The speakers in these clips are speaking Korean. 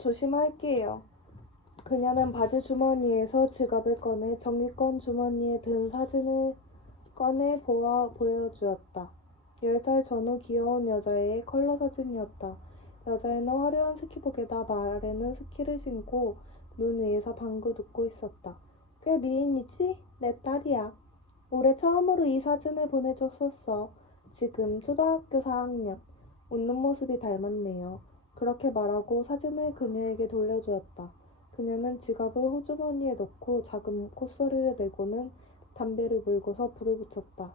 조심할게요. 그녀는 바지 주머니에서 지갑을 꺼내 정리권 주머니에 든 사진을 꺼내 보여주었다. 10살 전후 귀여운 여자애의 컬러 사진이었다. 여자애는 화려한 스키복에다 발에는 스키를 신고 눈 위에서 방구 듣고 있었다. 꽤 미인이지? 내 딸이야. 올해 처음으로 이 사진을 보내줬었어. 지금 초등학교 4학년. 웃는 모습이 닮았네요. 그렇게 말하고 사진을 그녀에게 돌려주었다. 그녀는 지갑을 호주머니에 넣고 작은 콧소리를 내고는 담배를 물고서 불을 붙였다.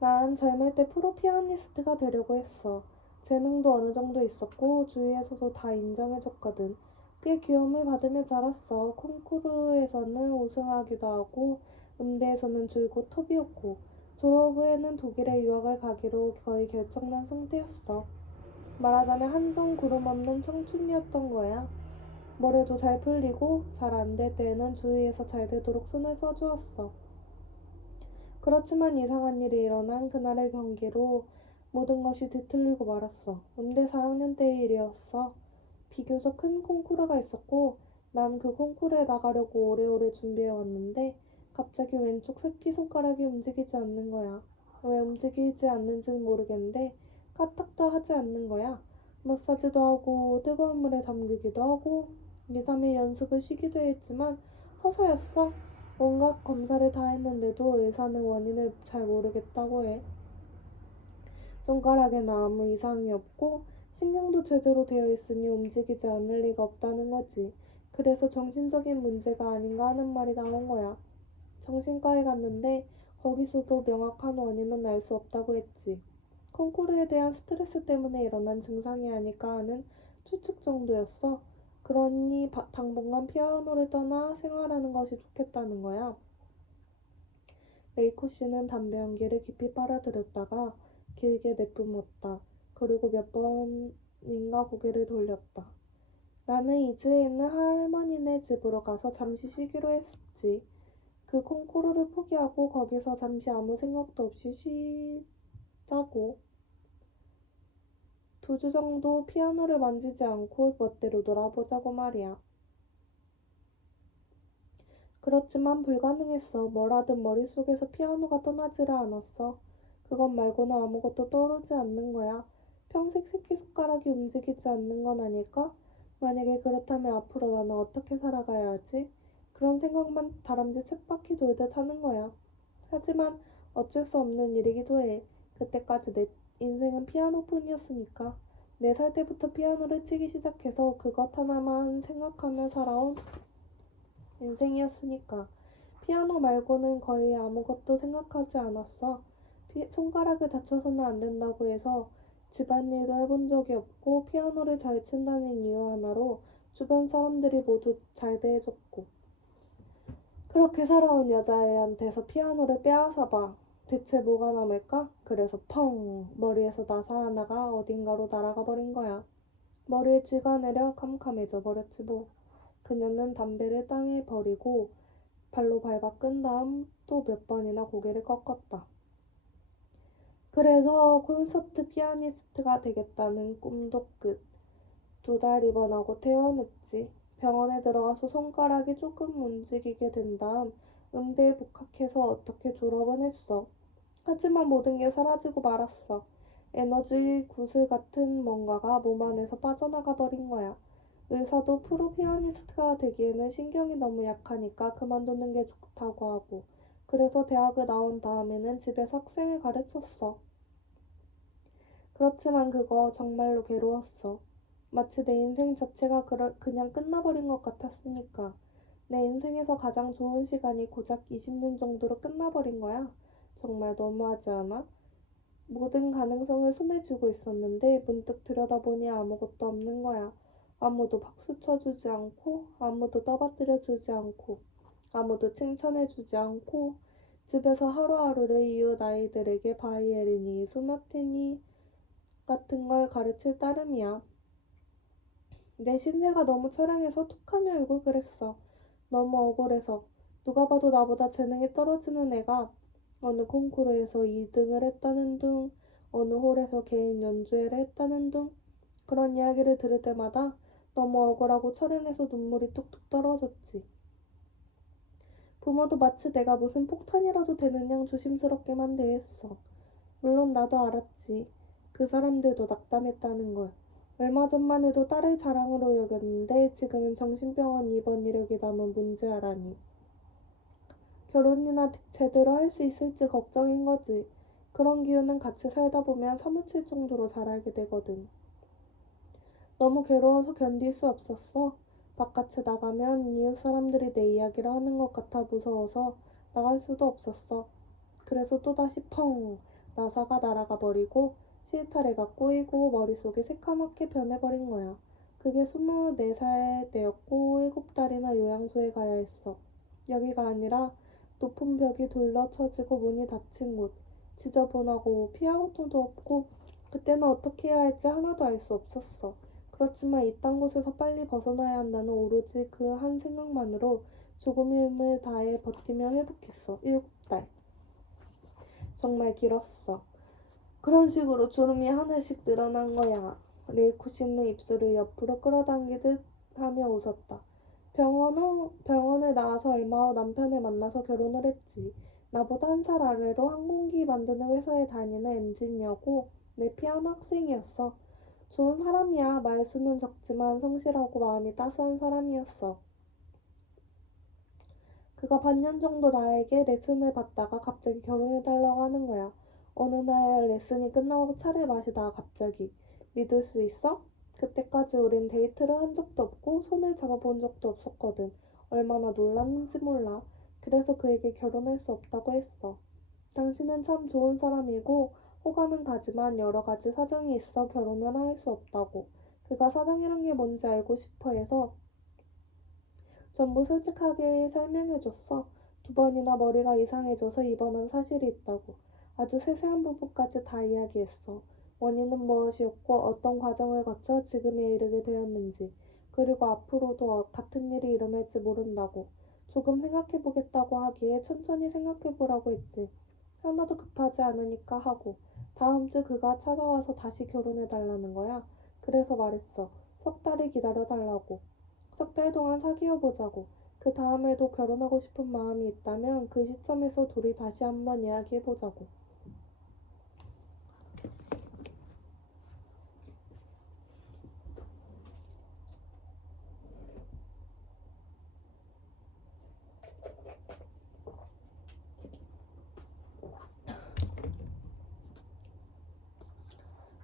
난 젊을 때 프로 피아니스트가 되려고 했어. 재능도 어느 정도 있었고 주위에서도 다 인정해줬거든. 꽤 귀여움을 받으며 자랐어. 콩쿠르에서는 우승하기도 하고 음대에서는 줄곧 톱이었고 졸업 후에는 독일에 유학을 가기로 거의 결정난 상태였어. 말하자면 한정 구름 없는 청춘이었던 거야. 뭐래도 잘 풀리고 잘 안 될 때에는 주위에서 잘 되도록 손을 써주었어. 그렇지만 이상한 일이 일어난 그날의 경기로 모든 것이 뒤틀리고 말았어. 음대 4학년 때의 일이었어. 비교적 큰 콩쿠르가 있었고 난 그 콩쿠르에 나가려고 오래오래 준비해왔는데 갑자기 왼쪽 새끼손가락이 움직이지 않는 거야. 왜 움직이지 않는지는 모르겠는데 까딱도 하지 않는 거야. 마사지도 하고 뜨거운 물에 담그기도 하고 2, 3일 연습을 쉬기도 했지만 허사였어. 온갖 검사를 다 했는데도 의사는 원인을 잘 모르겠다고 해. 손가락에는 아무 이상이 없고 신경도 제대로 되어 있으니 움직이지 않을 리가 없다는 거지. 그래서 정신적인 문제가 아닌가 하는 말이 나온 거야. 정신과에 갔는데 거기서도 명확한 원인은 알 수 없다고 했지. 콩쿠르에 대한 스트레스 때문에 일어난 증상이 아닐까 하는 추측 정도였어. 그러니 당분간 피아노를 떠나 생활하는 것이 좋겠다는 거야. 레이코 씨는 담배 연기를 깊이 빨아들였다가 길게 내뿜었다. 그리고 몇 번인가 고개를 돌렸다. 나는 이즈에 있는 할머니네 집으로 가서 잠시 쉬기로 했지. 그 콩쿠르를 포기하고 거기서 잠시 아무 생각도 없이 쉬자고. 2주 정도 피아노를 만지지 않고 멋대로 놀아보자고 말이야. 그렇지만 불가능했어. 뭘 하든 머릿속에서 피아노가 떠나지를 않았어. 그것 말고는 아무것도 떠오르지 않는 거야. 평생 새끼손가락이 움직이지 않는 건 아닐까? 만약에 그렇다면 앞으로 나는 어떻게 살아가야 하지? 그런 생각만 다람쥐 쳇바퀴 돌듯 하는 거야. 하지만 어쩔 수 없는 일이기도 해. 그때까지 내 인생은 피아노뿐이었으니까. 4살 때부터 피아노를 치기 시작해서 그것 하나만 생각하며 살아온 인생이었으니까. 피아노 말고는 거의 아무것도 생각하지 않았어. 손가락을 다쳐서는 안 된다고 해서 집안일도 해본 적이 없고 피아노를 잘 친다는 이유 하나로 주변 사람들이 모두 잘 대해줬고. 그렇게 살아온 여자애한테서 피아노를 빼앗아 봐. 대체 뭐가 남을까? 그래서 펑! 머리에서 나사 하나가 어딘가로 날아가 버린 거야. 머리에 쥐가 내려 캄캄해져 버렸지 뭐. 그녀는 담배를 땅에 버리고 발로 밟아 끈 다음 또 몇 번이나 고개를 꺾었다. 그래서 콘서트 피아니스트가 되겠다는 꿈도 끝. 2달 입원하고 퇴원했지. 병원에 들어가서 손가락이 조금 움직이게 된 다음 음대에 복학해서 어떻게 졸업은 했어. 하지만 모든 게 사라지고 말았어. 에너지 구슬 같은 뭔가가 몸 안에서 빠져나가 버린 거야. 의사도 프로 피아니스트가 되기에는 신경이 너무 약하니까 그만두는 게 좋다고 하고. 그래서 대학을 나온 다음에는 집에서 학생을 가르쳤어. 그렇지만 그거 정말로 괴로웠어. 마치 내 인생 자체가 그냥 끝나버린 것 같았으니까. 내 인생에서 가장 좋은 시간이 고작 20년 정도로 끝나버린 거야. 정말 너무하지 않아? 모든 가능성을 손에 쥐고 있었는데 문득 들여다보니 아무것도 없는 거야. 아무도 박수 쳐주지 않고, 아무도 떠받들여주지 않고, 아무도 칭찬해주지 않고, 집에서 하루하루를 이웃 아이들에게 바이에린이, 소나테니 같은 걸 가르칠 따름이야. 내 신세가 너무 처량해서 툭하며 울고 그랬어. 너무 억울해서. 누가 봐도 나보다 재능이 떨어지는 애가 어느 콩쿠르에서 2등을 했다는 둥, 어느 홀에서 개인 연주회를 했다는 둥, 그런 이야기를 들을 때마다 너무 억울하고 철연해서 눈물이 뚝뚝 떨어졌지. 부모도 마치 내가 무슨 폭탄이라도 되는 양 조심스럽게만 대했어. 물론 나도 알았지. 그 사람들도 낙담했다는 걸. 얼마 전만 해도 딸의 자랑으로 여겼는데 지금은 정신병원 입원 이력이 남은 문제아라니. 결혼이나 제대로 할 수 있을지 걱정인 거지. 그런 기운은 같이 살다 보면 사무칠 정도로 잘 알게 되거든. 너무 괴로워서 견딜 수 없었어. 바깥에 나가면 이웃 사람들이 내 이야기를 하는 것 같아 무서워서 나갈 수도 없었어. 그래서 또다시 펑! 나사가 날아가 버리고 실타래가 꼬이고 머릿속이 새카맣게 변해버린 거야. 그게 24살 때였고 7달이나 요양소에 가야 했어. 여기가 아니라 높은 벽이 둘러쳐지고 문이 닫힌 곳. 지저분하고 피하고 통도 없고 그때는 어떻게 해야 할지 하나도 알 수 없었어. 그렇지만 이딴 곳에서 빨리 벗어나야 한다는 오로지 그 한 생각만으로 조금 힘을 다해 버티며 회복했어. 7달. 정말 길었어. 그런 식으로 주름이 하나씩 늘어난 거야. 레이코 씨는 입술을 옆으로 끌어당기듯 하며 웃었다. 병원에 나와서 얼마 후 남편을 만나서 결혼을 했지. 나보다 한 살 아래로 항공기 만드는 회사에 다니는 엔지니어고 내 피아노 학생이었어. 좋은 사람이야. 말수는 적지만 성실하고 마음이 따스한 사람이었어. 그가 반년 정도 나에게 레슨을 받다가 갑자기 결혼해달라고 하는 거야. 어느 날 레슨이 끝나고 차를 마시다가 갑자기 믿을 수 있어? 그때까지 우린 데이트를 한 적도 없고 손을 잡아본 적도 없었거든. 얼마나 놀랐는지 몰라. 그래서 그에게 결혼할 수 없다고 했어. 당신은 참 좋은 사람이고 호감은 가지만 여러 가지 사정이 있어 결혼을 할 수 없다고. 그가 사정이란 게 뭔지 알고 싶어 해서 전부 솔직하게 설명해줬어. 2번이나 머리가 이상해져서 입원한 사실이 있다고. 아주 세세한 부분까지 다 이야기했어. 원인은 무엇이었고 어떤 과정을 거쳐 지금에 이르게 되었는지, 그리고 앞으로도 같은 일이 일어날지 모른다고. 조금 생각해보겠다고 하기에 천천히 생각해보라고 했지. 하나도 급하지 않으니까 하고. 다음 주 그가 찾아와서 다시 결혼해달라는 거야. 그래서 말했어. 3달을 기다려달라고. 3달 동안 사귀어보자고. 그 다음에도 결혼하고 싶은 마음이 있다면 그 시점에서 둘이 다시 한번 이야기해보자고.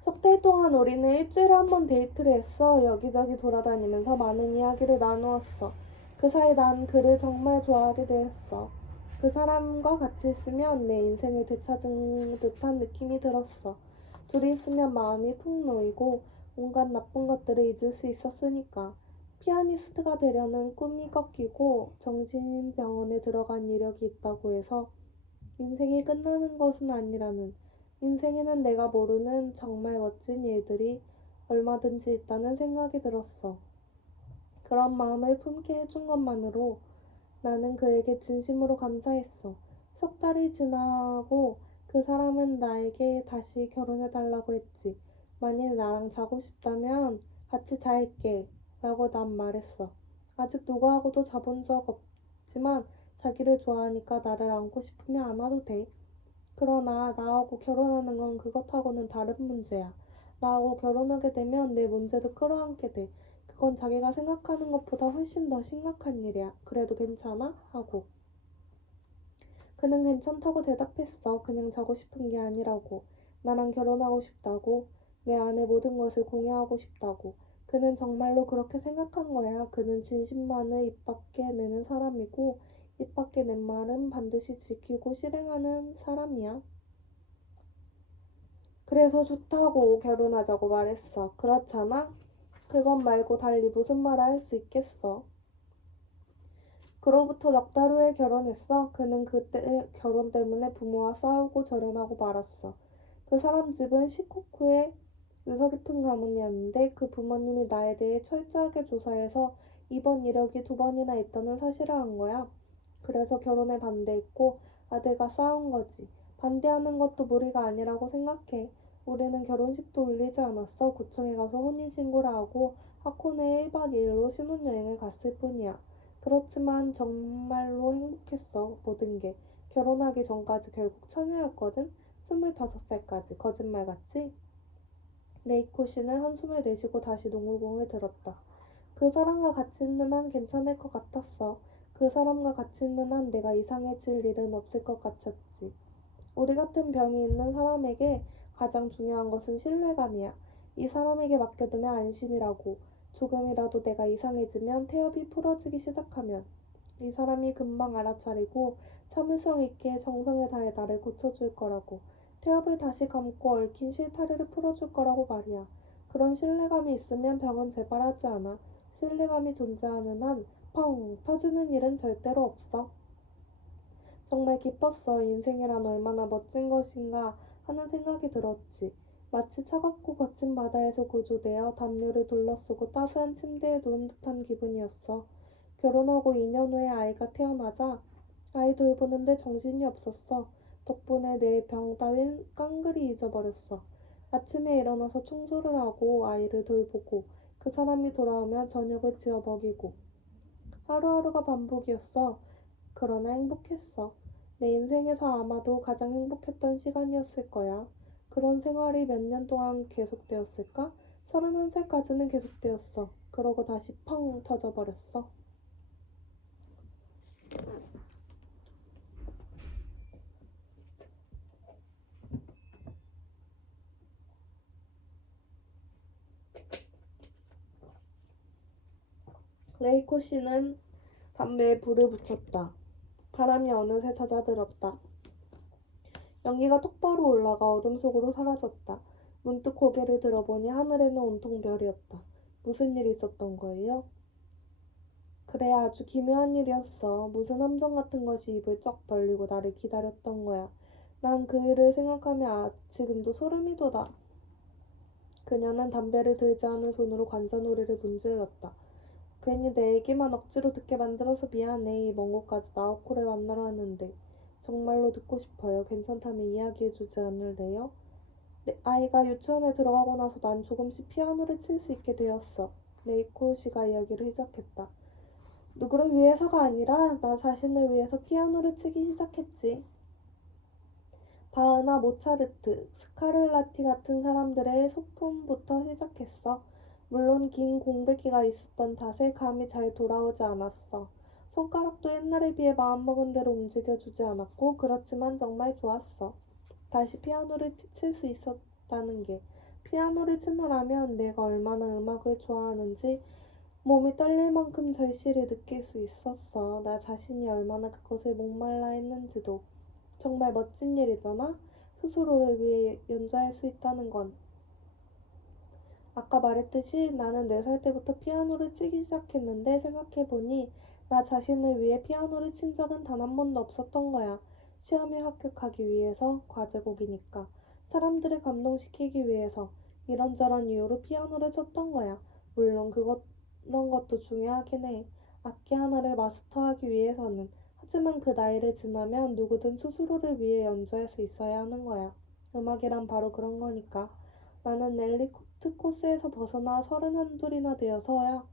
석 달 동안 우리는 일주일에 한 번 데이트를 했어. 여기저기 돌아다니면서 많은 이야기를 나누었어. 그 사이 난 그를 정말 좋아하게 되었어. 그 사람과 같이 있으면 내 인생을 되찾은 듯한 느낌이 들었어. 둘이 있으면 마음이 푹 놓이고 온갖 나쁜 것들을 잊을 수 있었으니까. 피아니스트가 되려는 꿈이 꺾이고 정신병원에 들어간 이력이 있다고 해서 인생이 끝나는 것은 아니라는, 인생에는 내가 모르는 정말 멋진 일들이 얼마든지 있다는 생각이 들었어. 그런 마음을 품게 해준 것만으로 나는 그에게 진심으로 감사했어. 3달이 지나고 그 사람은 나에게 다시 결혼해달라고 했지. 만일 나랑 자고 싶다면 같이 잘게 라고 난 말했어. 아직 누구하고도 자본 적 없지만 자기를 좋아하니까 나를 안고 싶으면 안아도 돼. 그러나 나하고 결혼하는 건 그것하고는 다른 문제야. 나하고 결혼하게 되면 내 문제도 끌어안게 돼. 그건 자기가 생각하는 것보다 훨씬 더 심각한 일이야. 그래도 괜찮아? 하고. 그는 괜찮다고 대답했어. 그냥 자고 싶은 게 아니라고. 나랑 결혼하고 싶다고. 내 안에 모든 것을 공유하고 싶다고. 그는 정말로 그렇게 생각한 거야. 그는 진심만을 입 밖에 내는 사람이고 입 밖에 낸 말은 반드시 지키고 실행하는 사람이야. 그래서 좋다고 결혼하자고 말했어. 그렇잖아? 그것 말고 달리 무슨 말을 할 수 있겠어? 그로부터 넉 달 후에 결혼했어. 그는 그때 결혼 때문에 부모와 싸우고 절연하고 말았어. 그 사람 집은 시코쿠의 유서 깊은 가문이었는데 그 부모님이 나에 대해 철저하게 조사해서 입원 이력이 2번이나 있다는 사실을 안 거야. 그래서 결혼에 반대했고 아들과 싸운 거지. 반대하는 것도 무리가 아니라고 생각해. 우리는 결혼식도 올리지 않았어. 구청에 가서 혼인신고를 하고 하코네에 1박 2일로 신혼여행을 갔을 뿐이야. 그렇지만 정말로 행복했어. 모든 게. 결혼하기 전까지 결국 처녀였거든. 25살까지. 거짓말 같지? 레이코 씨는 한숨을 내쉬고 다시 농구공을 들었다. 그 사람과 같이 있는 한 괜찮을 것 같았어. 그 사람과 같이 있는 한 내가 이상해질 일은 없을 것 같았지. 우리 같은 병이 있는 사람에게 가장 중요한 것은 신뢰감이야. 이 사람에게 맡겨두면 안심이라고. 조금이라도 내가 이상해지면 태엽이 풀어지기 시작하면 이 사람이 금방 알아차리고 참을성 있게 정성을 다해 나를 고쳐줄 거라고. 태엽을 다시 감고 얽힌 실타래를 풀어줄 거라고 말이야. 그런 신뢰감이 있으면 병은 재발하지 않아. 신뢰감이 존재하는 한 펑 터지는 일은 절대로 없어. 정말 기뻤어. 인생이란 얼마나 멋진 것인가 하는 생각이 들었지. 마치 차갑고 거친 바다에서 구조되어 담요를 둘러쓰고 따스한 침대에 누운 듯한 기분이었어. 결혼하고 2년 후에 아이가 태어나자 아이 돌보는데 정신이 없었어. 덕분에 내 병 따윈 깡그리 잊어버렸어. 아침에 일어나서 청소를 하고 아이를 돌보고 그 사람이 돌아오면 저녁을 지어 먹이고 하루하루가 반복이었어. 그러나 행복했어. 내 인생에서 아마도 가장 행복했던 시간이었을 거야. 그런 생활이 몇 년 동안 계속되었을까? 31살까지는 계속되었어. 그러고 다시 펑 터져버렸어. 레이코 씨는 담배에 불을 붙였다. 바람이 어느새 잦아들었다. 연기가 똑바로 올라가 어둠 속으로 사라졌다. 문득 고개를 들어보니 하늘에는 온통 별이었다. 무슨 일이 있었던 거예요? 그래, 아주 기묘한 일이었어. 무슨 함정 같은 것이 입을 쩍 벌리고 나를 기다렸던 거야. 난 그 일을 생각하면 지금도 소름이 돋아. 그녀는 담배를 들지 않은 손으로 관자놀이를 문질렀다. 괜히 내 얘기만 억지로 듣게 만들어서 미안해. 먼 곳까지 나오코를 만나러 왔는데. 정말로 듣고 싶어요. 괜찮다면 이야기해주지 않을래요? 아이가 유치원에 들어가고 나서 난 조금씩 피아노를 칠 수 있게 되었어. 레이코 씨가 이야기를 시작했다. 누구를 위해서가 아니라 나 자신을 위해서 피아노를 치기 시작했지. 바흐나 모차르트, 스카를라티 같은 사람들의 소품부터 시작했어. 물론 긴 공백기가 있었던 탓에 감이 잘 돌아오지 않았어. 손가락도 옛날에 비해 마음먹은 대로 움직여주지 않았고 그렇지만 정말 좋았어. 다시 피아노를 칠 수 있었다는 게. 피아노를 치노라면 내가 얼마나 음악을 좋아하는지 몸이 떨릴 만큼 절실히 느낄 수 있었어. 나 자신이 얼마나 그것을 목말라 했는지도. 정말 멋진 일이잖아? 스스로를 위해 연주할 수 있다는 건. 아까 말했듯이 나는 4살 때부터 피아노를 치기 시작했는데 생각해보니 나 자신을 위해 피아노를 친 적은 단 한 번도 없었던 거야. 시험에 합격하기 위해서, 과제곡이니까. 사람들을 감동시키기 위해서 이런저런 이유로 피아노를 쳤던 거야. 물론 그런 것도 중요하긴 해. 악기 하나를 마스터하기 위해서는. 하지만 그 나이를 지나면 누구든 스스로를 위해 연주할 수 있어야 하는 거야. 음악이란 바로 그런 거니까. 나는 엘리트 코스에서 벗어나 31둘이나 되어서야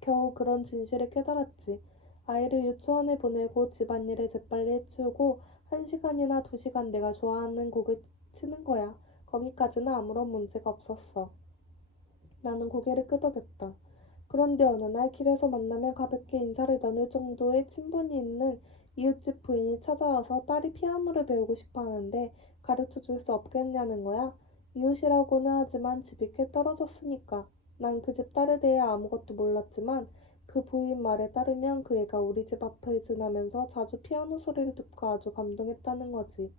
겨우 그런 진실을 깨달았지. 아이를 유치원에 보내고 집안일을 재빨리 해치우고 1시간이나 2시간 내가 좋아하는 곡을 치는 거야. 거기까지는 아무런 문제가 없었어. 나는 고개를 끄덕였다. 그런데 어느 날 길에서 만나면 가볍게 인사를 나눌 정도의 친분이 있는 이웃집 부인이 찾아와서 딸이 피아노를 배우고 싶어 하는데 가르쳐 줄 수 없겠냐는 거야. 이웃이라고는 하지만 집이 꽤 떨어졌으니까. 난 그 집 딸에 대해 아무것도 몰랐지만 그 부인 말에 따르면 그 애가 우리 집 앞을 지나면서 자주 피아노 소리를 듣고 아주 감동했다는 거지.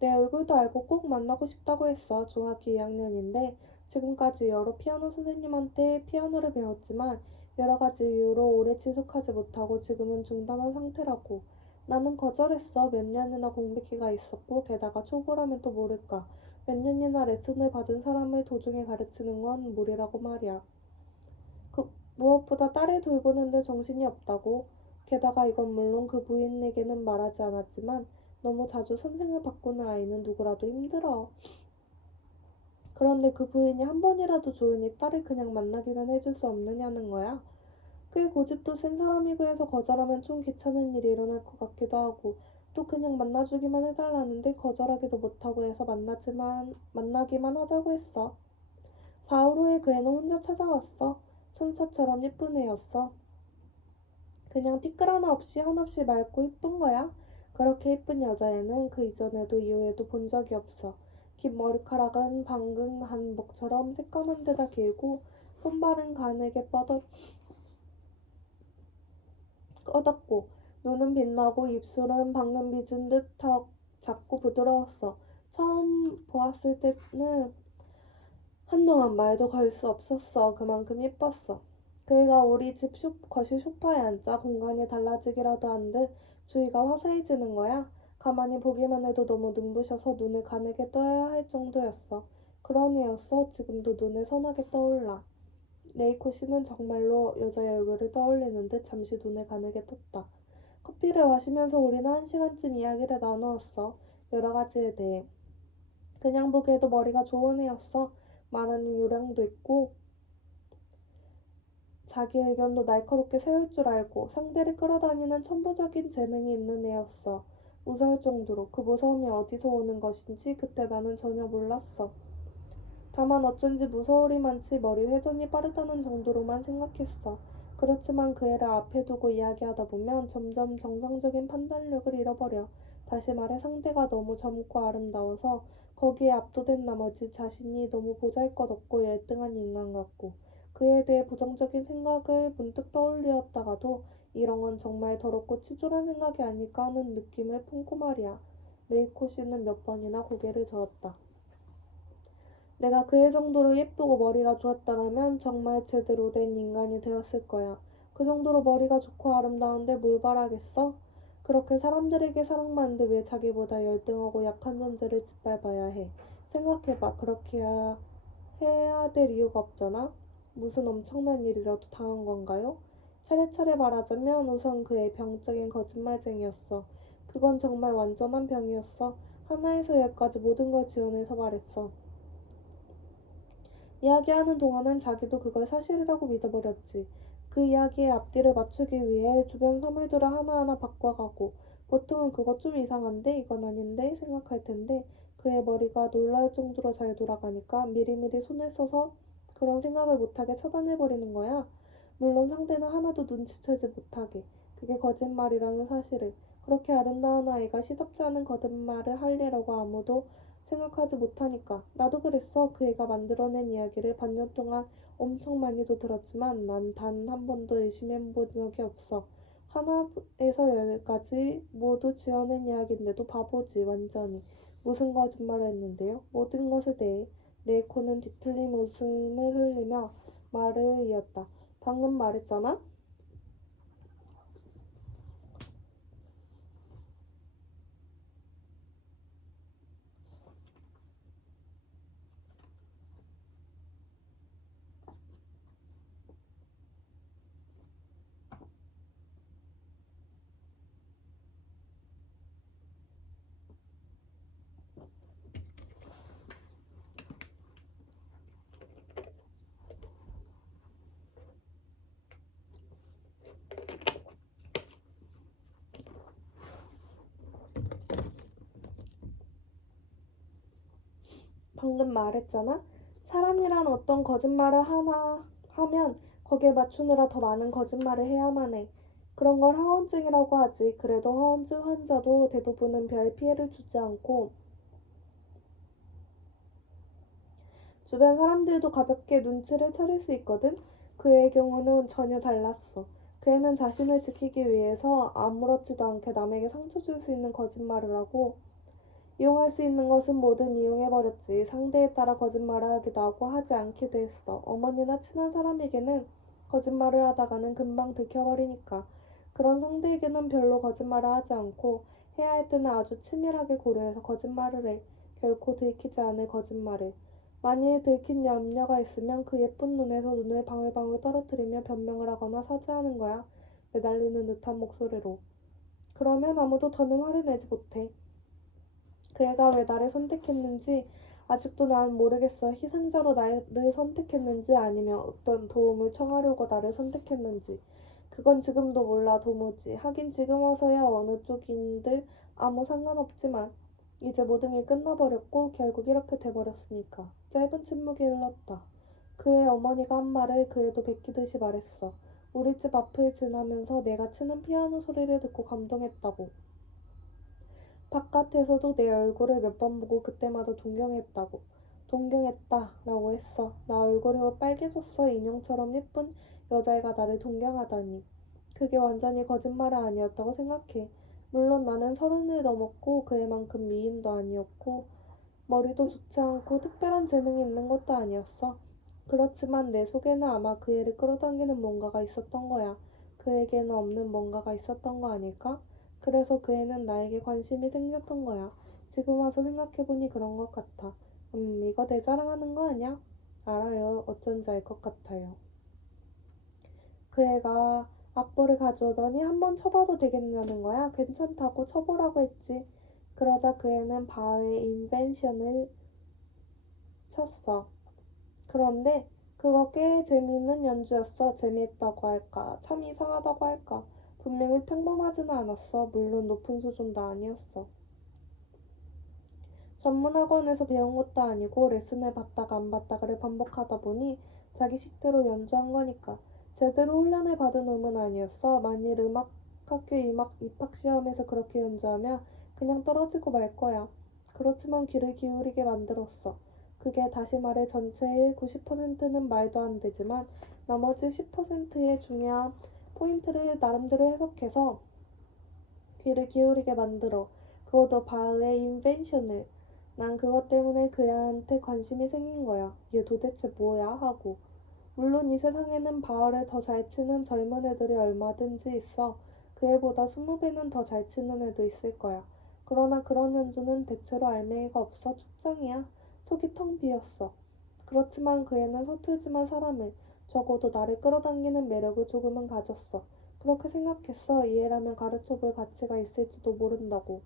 내 얼굴도 알고 꼭 만나고 싶다고 했어. 중학교 2학년인데 지금까지 여러 피아노 선생님한테 피아노를 배웠지만 여러 가지 이유로 오래 지속하지 못하고 지금은 중단한 상태라고. 나는 거절했어. 몇 년이나 공백기가 있었고 게다가 초보라면 또 모를까. 몇 년이나 레슨을 받은 사람을 도중에 가르치는 건 무리라고 말이야. 무엇보다 딸을 돌보는데 정신이 없다고. 게다가 이건 물론 그 부인에게는 말하지 않았지만 너무 자주 선생을 바꾸는 아이는 누구라도 힘들어. 그런데 그 부인이 한 번이라도 좋으니 딸을 그냥 만나기만 해줄 수 없느냐는 거야. 꽤 고집도 센 사람이고 해서 거절하면 좀 귀찮은 일이 일어날 것 같기도 하고 또 그냥 만나주기만 해달라는데 거절하기도 못하고 해서 만나기만 하자고 했어. 사흘 후에 그 애는 혼자 찾아왔어. 천사처럼 예쁜 애였어. 그냥 티끌 하나 없이 한없이 맑고 예쁜 거야. 그렇게 예쁜 여자애는 그 이전에도 이후에도 본 적이 없어. 긴 머리카락은 방금 한복처럼 새까만 데다 길고 손발은 가늘게 뻗었고 눈은 빛나고 입술은 방금 빚은 듯 작고 부드러웠어. 처음 보았을 때는 한동안 말도 걸 수 없었어. 그만큼 예뻤어. 그애가 우리 집 거실 소파에 앉자 공간이 달라지기라도 한 듯 주위가 화사해지는 거야. 가만히 보기만 해도 너무 눈부셔서 눈을 가늘게 떠야 할 정도였어. 그런 애였어. 지금도 눈에 선하게 떠올라. 레이코 씨는 정말로 여자의 얼굴을 떠올리는 듯 잠시 눈을 가늘게 떴다. 커피를 마시면서 우리는 1시간쯤 이야기를 나누었어. 여러 가지에 대해. 그냥 보기에도 머리가 좋은 애였어. 말하는 요량도 있고 자기 의견도 날카롭게 세울 줄 알고 상대를 끌어다니는 천부적인 재능이 있는 애였어. 무서울 정도로 그 무서움이 어디서 오는 것인지 그때 나는 전혀 몰랐어. 다만 어쩐지 무서울이 많지 머리 회전이 빠르다는 정도로만 생각했어. 그렇지만 그 애를 앞에 두고 이야기하다 보면 점점 정상적인 판단력을 잃어버려. 다시 말해 상대가 너무 젊고 아름다워서 거기에 압도된 나머지 자신이 너무 보잘것없고 열등한 인간 같고 그에 대해 부정적인 생각을 문득 떠올렸다가도 이런 건 정말 더럽고 치졸한 생각이 아닐까 하는 느낌을 품고 말이야. 레이코 씨는 몇 번이나 고개를 저었다. 내가 그의 정도로 예쁘고 머리가 좋았더라면 정말 제대로 된 인간이 되었을 거야. 그 정도로 머리가 좋고 아름다운데 뭘 바라겠어? 그렇게 사람들에게 사랑받는데 왜 자기보다 열등하고 약한 존재를 짓밟아야 해? 생각해봐. 그렇게 해야 될 이유가 없잖아? 무슨 엄청난 일이라도 당한 건가요? 차례차례 말하자면 우선 그의 병적인 거짓말쟁이였어. 그건 정말 완전한 병이었어. 하나에서 열까지 모든 걸 지원해서 말했어. 이야기하는 동안은 자기도 그걸 사실이라고 믿어버렸지. 그 이야기의 앞뒤를 맞추기 위해 주변 사물들을 하나하나 바꿔가고 보통은 그거 좀 이상한데 이건 아닌데 생각할 텐데 그의 머리가 놀라울 정도로 잘 돌아가니까 미리미리 손을 써서 그런 생각을 못하게 차단해버리는 거야. 물론 상대는 하나도 눈치채지 못하게. 그게 거짓말이라는 사실을. 그렇게 아름다운 아이가 시덥지 않은 거짓말을 할리라고 아무도 생각하지 못하니까. 나도 그랬어. 그 애가 만들어낸 이야기를 반년 동안 엄청 많이도 들었지만 난 단 한 번도 의심해본 적이 없어. 하나에서 열까지 모두 지어낸 이야기인데도 바보지 완전히. 무슨 거짓말을 했는데요? 모든 것에 대해. 레이코는 뒤틀린 웃음을 흘리며 말을 이었다. 방금 말했잖아? 방금 말했잖아? 사람이란 어떤 거짓말을 하나 하면 거기에 맞추느라 더 많은 거짓말을 해야만 해. 그런 걸 허언증이라고 하지. 그래도 허언증 환자도 대부분은 별 피해를 주지 않고 주변 사람들도 가볍게 눈치를 차릴 수 있거든. 그의 경우는 전혀 달랐어. 그애는 자신을 지키기 위해서 아무렇지도 않게 남에게 상처 줄 수 있는 거짓말을 하고 이용할 수 있는 것은 뭐든 이용해버렸지. 상대에 따라 거짓말을 하기도 하고 하지 않기도 했어. 어머니나 친한 사람에게는 거짓말을 하다가는 금방 들켜버리니까. 그런 상대에게는 별로 거짓말을 하지 않고 해야 할 때는 아주 치밀하게 고려해서 거짓말을 해. 결코 들키지 않을 거짓말을. 만일 들킨 염려가 있으면 그 예쁜 눈에서 눈을 방울방울 떨어뜨리며 변명을 하거나 사죄하는 거야. 매달리는 듯한 목소리로. 그러면 아무도 더는 화를 내지 못해. 그 애가 왜 나를 선택했는지 아직도 난 모르겠어. 희생자로 나를 선택했는지 아니면 어떤 도움을 청하려고 나를 선택했는지. 그건 지금도 몰라 도무지. 하긴 지금 와서야 어느 쪽인들 아무 상관없지만 이제 모든 게 끝나버렸고 결국 이렇게 돼버렸으니까. 짧은 침묵이 흘렀다. 그의 어머니가 한 말을 그 애도 베끼듯이 말했어. 우리 집 앞을 지나면서 내가 치는 피아노 소리를 듣고 감동했다고. 바깥에서도 내 얼굴을 몇 번 보고 그때마다 동경했다고. 동경했다 라고 했어. 나 얼굴이 왜 빨개졌어. 인형처럼 예쁜 여자애가 나를 동경하다니. 그게 완전히 거짓말이 아니었다고 생각해. 물론 나는 30을 넘었고 그 애만큼 미인도 아니었고 머리도 좋지 않고 특별한 재능이 있는 것도 아니었어. 그렇지만 내 속에는 아마 그 애를 끌어당기는 뭔가가 있었던 거야. 그에게는 없는 뭔가가 있었던 거 아닐까? 그래서 그 애는 나에게 관심이 생겼던 거야. 지금 와서 생각해보니 그런 것 같아. 이거 내 자랑하는 거 아니야? 알아요. 어쩐지 알 것 같아요. 그 애가 악보를 가져오더니 한번 쳐봐도 되겠냐는 거야. 괜찮다고 쳐보라고 했지. 그러자 그 애는 바흐의 인벤션을 쳤어. 그런데 그거 꽤 재미있는 연주였어. 재미있다고 할까? 참 이상하다고 할까? 분명히 평범하지는 않았어. 물론 높은 수준도 아니었어. 전문학원에서 배운 것도 아니고 레슨을 받다가 안 받다가를 반복하다 보니 자기 식대로 연주한 거니까. 제대로 훈련을 받은 음은 아니었어. 만일 음악학교 입학시험에서 그렇게 연주하면 그냥 떨어지고 말 거야. 그렇지만 귀를 기울이게 만들었어. 그게 다시 말해 전체의 90%는 말도 안 되지만 나머지 10%의 중요한 포인트를 나름대로 해석해서 귀를 기울이게 만들어. 그것도 바흐의 인벤션을. 난 그것 때문에 그 애한테 관심이 생긴 거야. 얘 도대체 뭐야? 하고. 물론 이 세상에는 바흐를 더 잘 치는 젊은 애들이 얼마든지 있어. 그 애보다 20배는 더 잘 치는 애도 있을 거야. 그러나 그런 연주는 대체로 알맹이가 없어 축장이야. 속이 텅 비었어. 그렇지만 그 애는 서툴지만 사람을, 적어도 나를 끌어당기는 매력을 조금은 가졌어. 그렇게 생각했어. 이 애라면 가르쳐볼 가치가 있을지도 모른다고.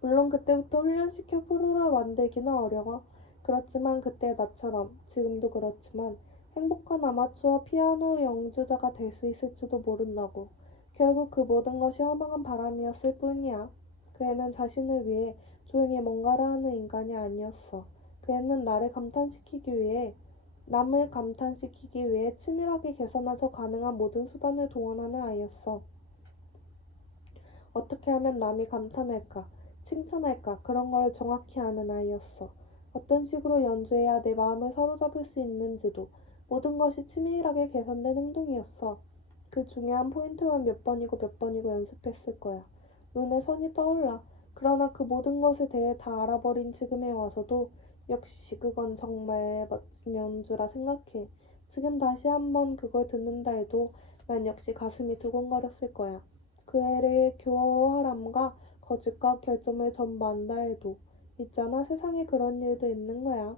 물론 그때부터 훈련시켜 프로로 만들기는 어려워. 그렇지만 그때 나처럼, 지금도 그렇지만 행복한 아마추어 피아노 연주자가 될 수 있을지도 모른다고. 결국 그 모든 것이 허망한 바람이었을 뿐이야. 그 애는 자신을 위해 조용히 뭔가를 하는 인간이 아니었어. 그 애는 남을 감탄시키기 위해 치밀하게 계산해서 가능한 모든 수단을 동원하는 아이였어. 어떻게 하면 남이 감탄할까, 칭찬할까, 그런 걸 정확히 아는 아이였어. 어떤 식으로 연주해야 내 마음을 사로잡을 수 있는지도 모든 것이 치밀하게 계산된 행동이었어. 그 중요한 포인트만 몇 번이고 몇 번이고 연습했을 거야. 눈에 선이 떠올라. 그러나 그 모든 것에 대해 다 알아버린 지금에 와서도 역시 그건 정말 멋진 연주라 생각해. 지금 다시 한번 그걸 듣는다 해도 난 역시 가슴이 두근거렸을 거야. 그 애의 교활함과 거짓과 결점을 전부 안다 해도 있잖아 세상에 그런 일도 있는 거야.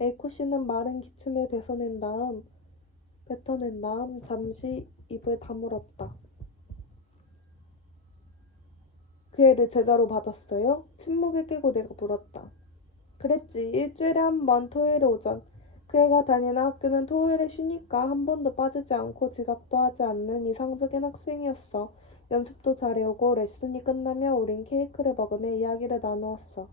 에이코 씨는 마른 기침을 뱉어낸 다음 잠시 입을 다물었다. 그 애를 제자로 받았어요? 침묵을 깨고 내가 물었다. 그랬지. 일주일에 한 번 토요일 오전. 그 애가 다니는 학교는 토요일에 쉬니까 한 번도 빠지지 않고 지각도 하지 않는 이상적인 학생이었어. 연습도 잘해오고 레슨이 끝나면 우린 케이크를 먹으며 이야기를 나누었어.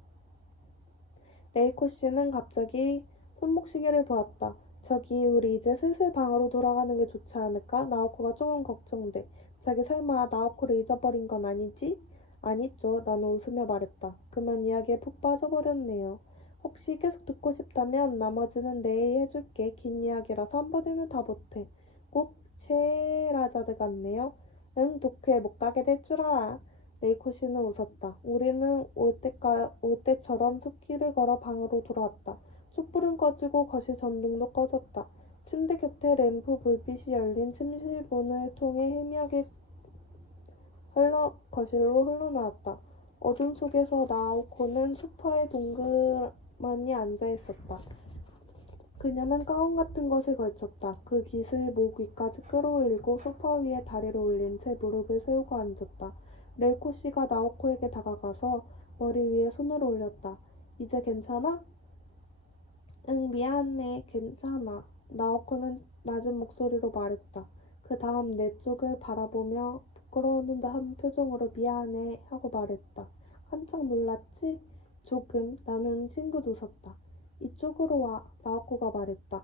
레이코 씨는 갑자기 손목시계를 보았다. 저기 우리 이제 슬슬 방으로 돌아가는 게 좋지 않을까? 나오코가 조금 걱정돼. 자기 설마 나오코를 잊어버린 건 아니지? 아니죠. 나는 웃으며 말했다. 그만 이야기에 푹 빠져버렸네요. 혹시 계속 듣고 싶다면 나머지는 내일 해줄게. 긴 이야기라서 한 번에는 다 못해. 꼭 쉐라자드 같네요. 응, 도쿄에 못 가게 될 줄 알아. 레이코 씨는 웃었다. 우리는 올 때처럼 숲길을 걸어 방으로 돌아왔다. 촛불은 꺼지고 거실 전등도 꺼졌다. 침대 곁에 램프 불빛이 열린 침실 문을 통해 희미하게 거실로 흘러나왔다. 어둠 속에서 나오코는 소파에 동그라니 앉아 있었다. 그녀는 가운 같은 것을 걸쳤다. 그 깃을 목 위까지 끌어올리고 소파 위에 다리를 올린 채 무릎을 세우고 앉았다. 레이코 씨가 나오코에게 다가가서 머리 위에 손을 올렸다. 이제 괜찮아? 응, 미안해. 괜찮아. 나오코는 낮은 목소리로 말했다. 그 다음 내 쪽을 바라보며 부끄러운 듯한 표정으로 미안해 하고 말했다. 깜짝 놀랐지? 조금. 나는 싱긋 웃었다. 이쪽으로 와. 나오코가 말했다.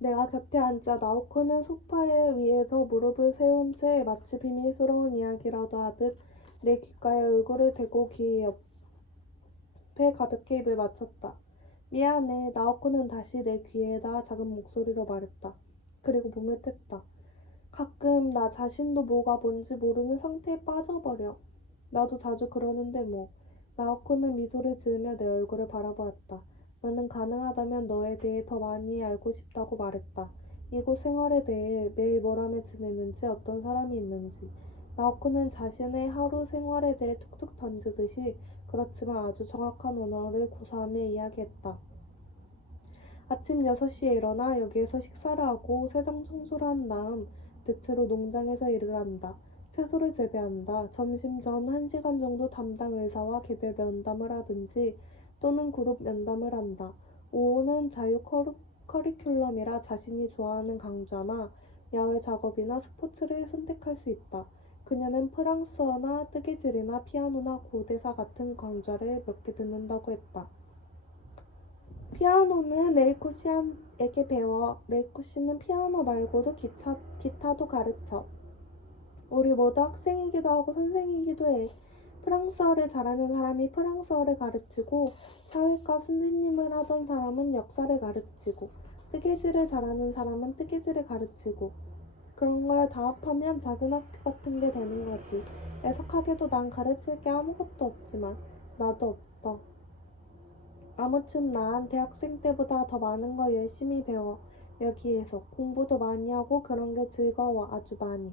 내가 곁에 앉자 나오코는 소파 위에서 무릎을 세운 채 마치 비밀스러운 이야기라도 하듯 내 귓가에 얼굴을 대고 귀 옆에 가볍게 입을 맞췄다. 미안해. 나오코는 다시 내 귀에다 작은 목소리로 말했다. 그리고 몸을 뗐다. 가끔 나 자신도 뭐가 뭔지 모르는 상태에 빠져버려. 나도 자주 그러는데 뭐. 나오코는 미소를 지으며 내 얼굴을 바라보았다. 나는 가능하다면 너에 대해 더 많이 알고 싶다고 말했다. 이곳 생활에 대해 매일 뭘 하며 지내는지 어떤 사람이 있는지. 나오코는 자신의 하루 생활에 대해 툭툭 던지듯이 그렇지만 아주 정확한 언어를 구사하며 이야기했다. 아침 6시에 일어나 여기에서 식사를 하고 세정 청소를 한 다음 대체로 농장에서 일을 한다. 채소를 재배한다. 점심 전 1시간 정도 담당 의사와 개별 면담을 하든지 또는 그룹 면담을 한다. 오후는 자유 커리큘럼이라 자신이 좋아하는 강좌나 야외 작업이나 스포츠를 선택할 수 있다. 그녀는 프랑스어나 뜨개질이나 피아노나 고대사 같은 강좌를 몇 개 듣는다고 했다. 피아노는 레이코 씨에게 배워. 레이코 씨는 피아노 말고도 기타도 가르쳐. 우리 모두 학생이기도 하고 선생이기도 해. 프랑스어를 잘하는 사람이 프랑스어를 가르치고 사회과 선생님을 하던 사람은 역사를 가르치고 뜨개질을 잘하는 사람은 뜨개질을 가르치고 그런 걸 다 합하면 작은 학교 같은 게 되는 거지. 애석하게도 난 가르칠 게 아무것도 없지만 나도 없어. 아무튼 난 대학생 때보다 더 많은 걸 열심히 배워. 여기에서 공부도 많이 하고 그런 게 즐거워. 아주 많이.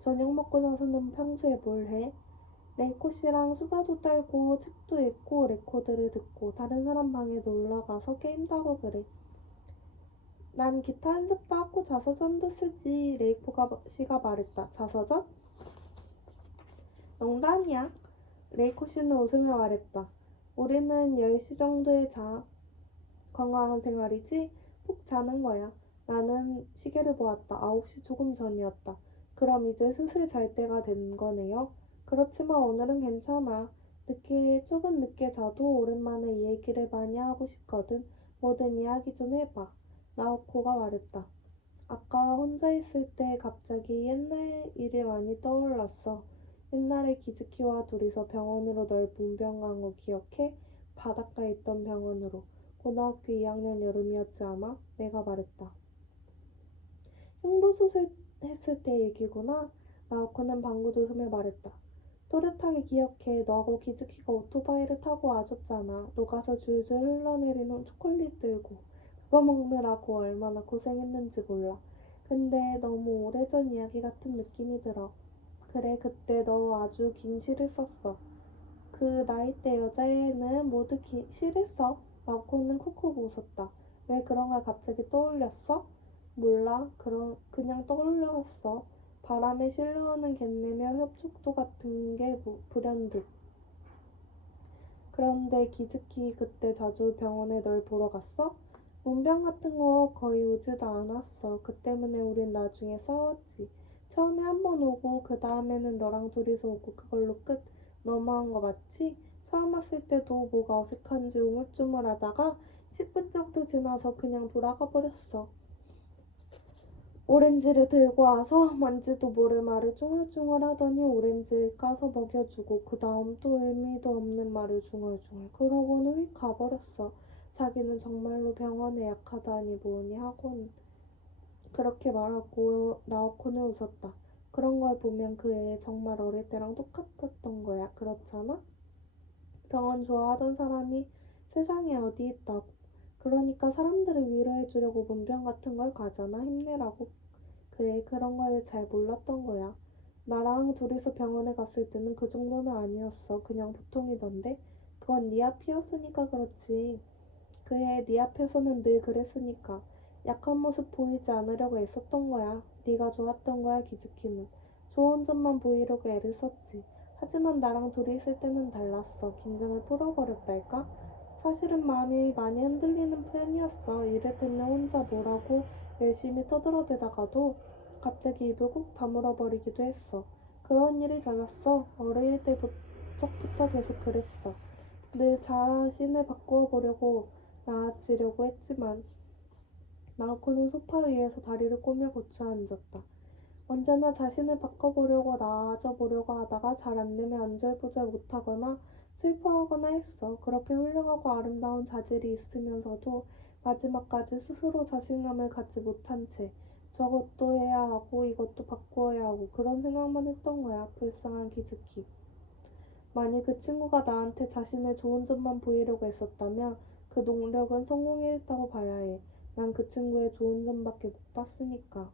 저녁 먹고 나서는 평소에 뭘 해? 레이코 씨랑 수다도 떨고 책도 읽고 레코드를 듣고 다른 사람 방에 놀러 가서 게임도 하고 그래. 난 기타 연습도 하고 자서전도 쓰지. 레이코 씨가 말했다. 자서전? 농담이야. 레이코 씨는 웃으며 말했다. 우리는 10시 정도에 자. 건강한 생활이지? 푹 자는 거야. 나는 시계를 보았다. 9시 조금 전이었다. 그럼 이제 슬슬 잘 때가 된 거네요. 그렇지만 오늘은 괜찮아. 조금 늦게 자도 오랜만에 이 얘기를 많이 하고 싶거든. 뭐든 이야기 좀 해봐. 나오코가 말했다. 아까 혼자 있을 때 갑자기 옛날 일이 많이 떠올랐어. 옛날에 기즈키와 둘이서 병원으로 널 문병 간 거 기억해? 바닷가에 있던 병원으로. 고등학교 2학년 여름이었지 아마? 내가 말했다. 흉부수술 했을 때 얘기구나. 나오코는 방긋 웃으며 말했다. 또렷하게 기억해. 너하고 기즈키가 오토바이를 타고 와줬잖아. 녹아서 줄줄 흘러내리는 초콜릿 들고. 그거 먹느라고 얼마나 고생했는지 몰라. 근데 너무 오래전 이야기 같은 느낌이 들어. 그래, 그때 너 아주 긴 시를 썼어. 그 나이대 여자애는 모두 시를 써. 나오코는 콕콕 웃었다. 왜 그런 걸 갑자기 떠올렸어? 몰라. 그냥 떠올렸어. 바람에 실려오는 갯내며 협축도 같은 게 불현듯. 그런데 기즈키 그때 자주 병원에 널 보러 갔어? 문병 같은 거 거의 오지도 않았어. 그 때문에 우린 나중에 싸웠지. 처음에 한 번 오고 그 다음에는 너랑 둘이서 오고 그걸로 끝. 너무한 거 맞지? 처음 왔을 때도 뭐가 어색한지 우물쭈물하다가 10분 정도 지나서 그냥 돌아가 버렸어. 오렌지를 들고 와서 뭔지도 모를 말을 중얼중얼 하더니 오렌지를 까서 먹여주고 그 다음 또 의미도 없는 말을 중얼중얼 그러고는 휙 가버렸어. 자기는 정말로 병원에 약하다니 뭐니 하곤 그렇게 말하고 나오코는 웃었다. 그런 걸 보면 그 애 정말 어릴 때랑 똑같았던 거야. 그렇잖아? 병원 좋아하던 사람이 세상에 어디 있다고. 그러니까 사람들을 위로해주려고 문병 같은 걸 가잖아. 힘내라고. 그래, 그런 걸 잘 몰랐던 거야. 나랑 둘이서 병원에 갔을 때는 그 정도는 아니었어. 그냥 보통이던데. 그건 네 앞이었으니까 그렇지. 그애 네 앞에서는 늘 그랬으니까. 약한 모습 보이지 않으려고 애썼던 거야. 네가 좋았던 거야, 기즈키는. 좋은 점만 보이려고 애를 썼지. 하지만 나랑 둘이 있을 때는 달랐어. 긴장을 풀어버렸달까? 사실은 마음이 많이 흔들리는 편이었어. 이를테면 혼자 뭐라고 열심히 떠들어대다가도 갑자기 입을 꾹 다물어버리기도 했어. 그런 일이 잦았어. 어릴 때부터 계속 그랬어. 내 자신을 바꾸어 보려고 나아지려고 했지만 나코는 소파 위에서 다리를 꼬며 고쳐 앉았다. 언제나 자신을 바꿔보려고 나아져 보려고 하다가 잘 안되면 안절부절 못하거나 슬퍼하거나 했어. 그렇게 훌륭하고 아름다운 자질이 있으면서도 마지막까지 스스로 자신감을 갖지 못한 채 저것도 해야 하고 이것도 바꾸어야 하고 그런 생각만 했던 거야. 불쌍한 기즈키. 만일 그 친구가 나한테 자신의 좋은 점만 보이려고 했었다면 그 노력은 성공했다고 봐야 해. 난 그 친구의 좋은 점밖에 못 봤으니까.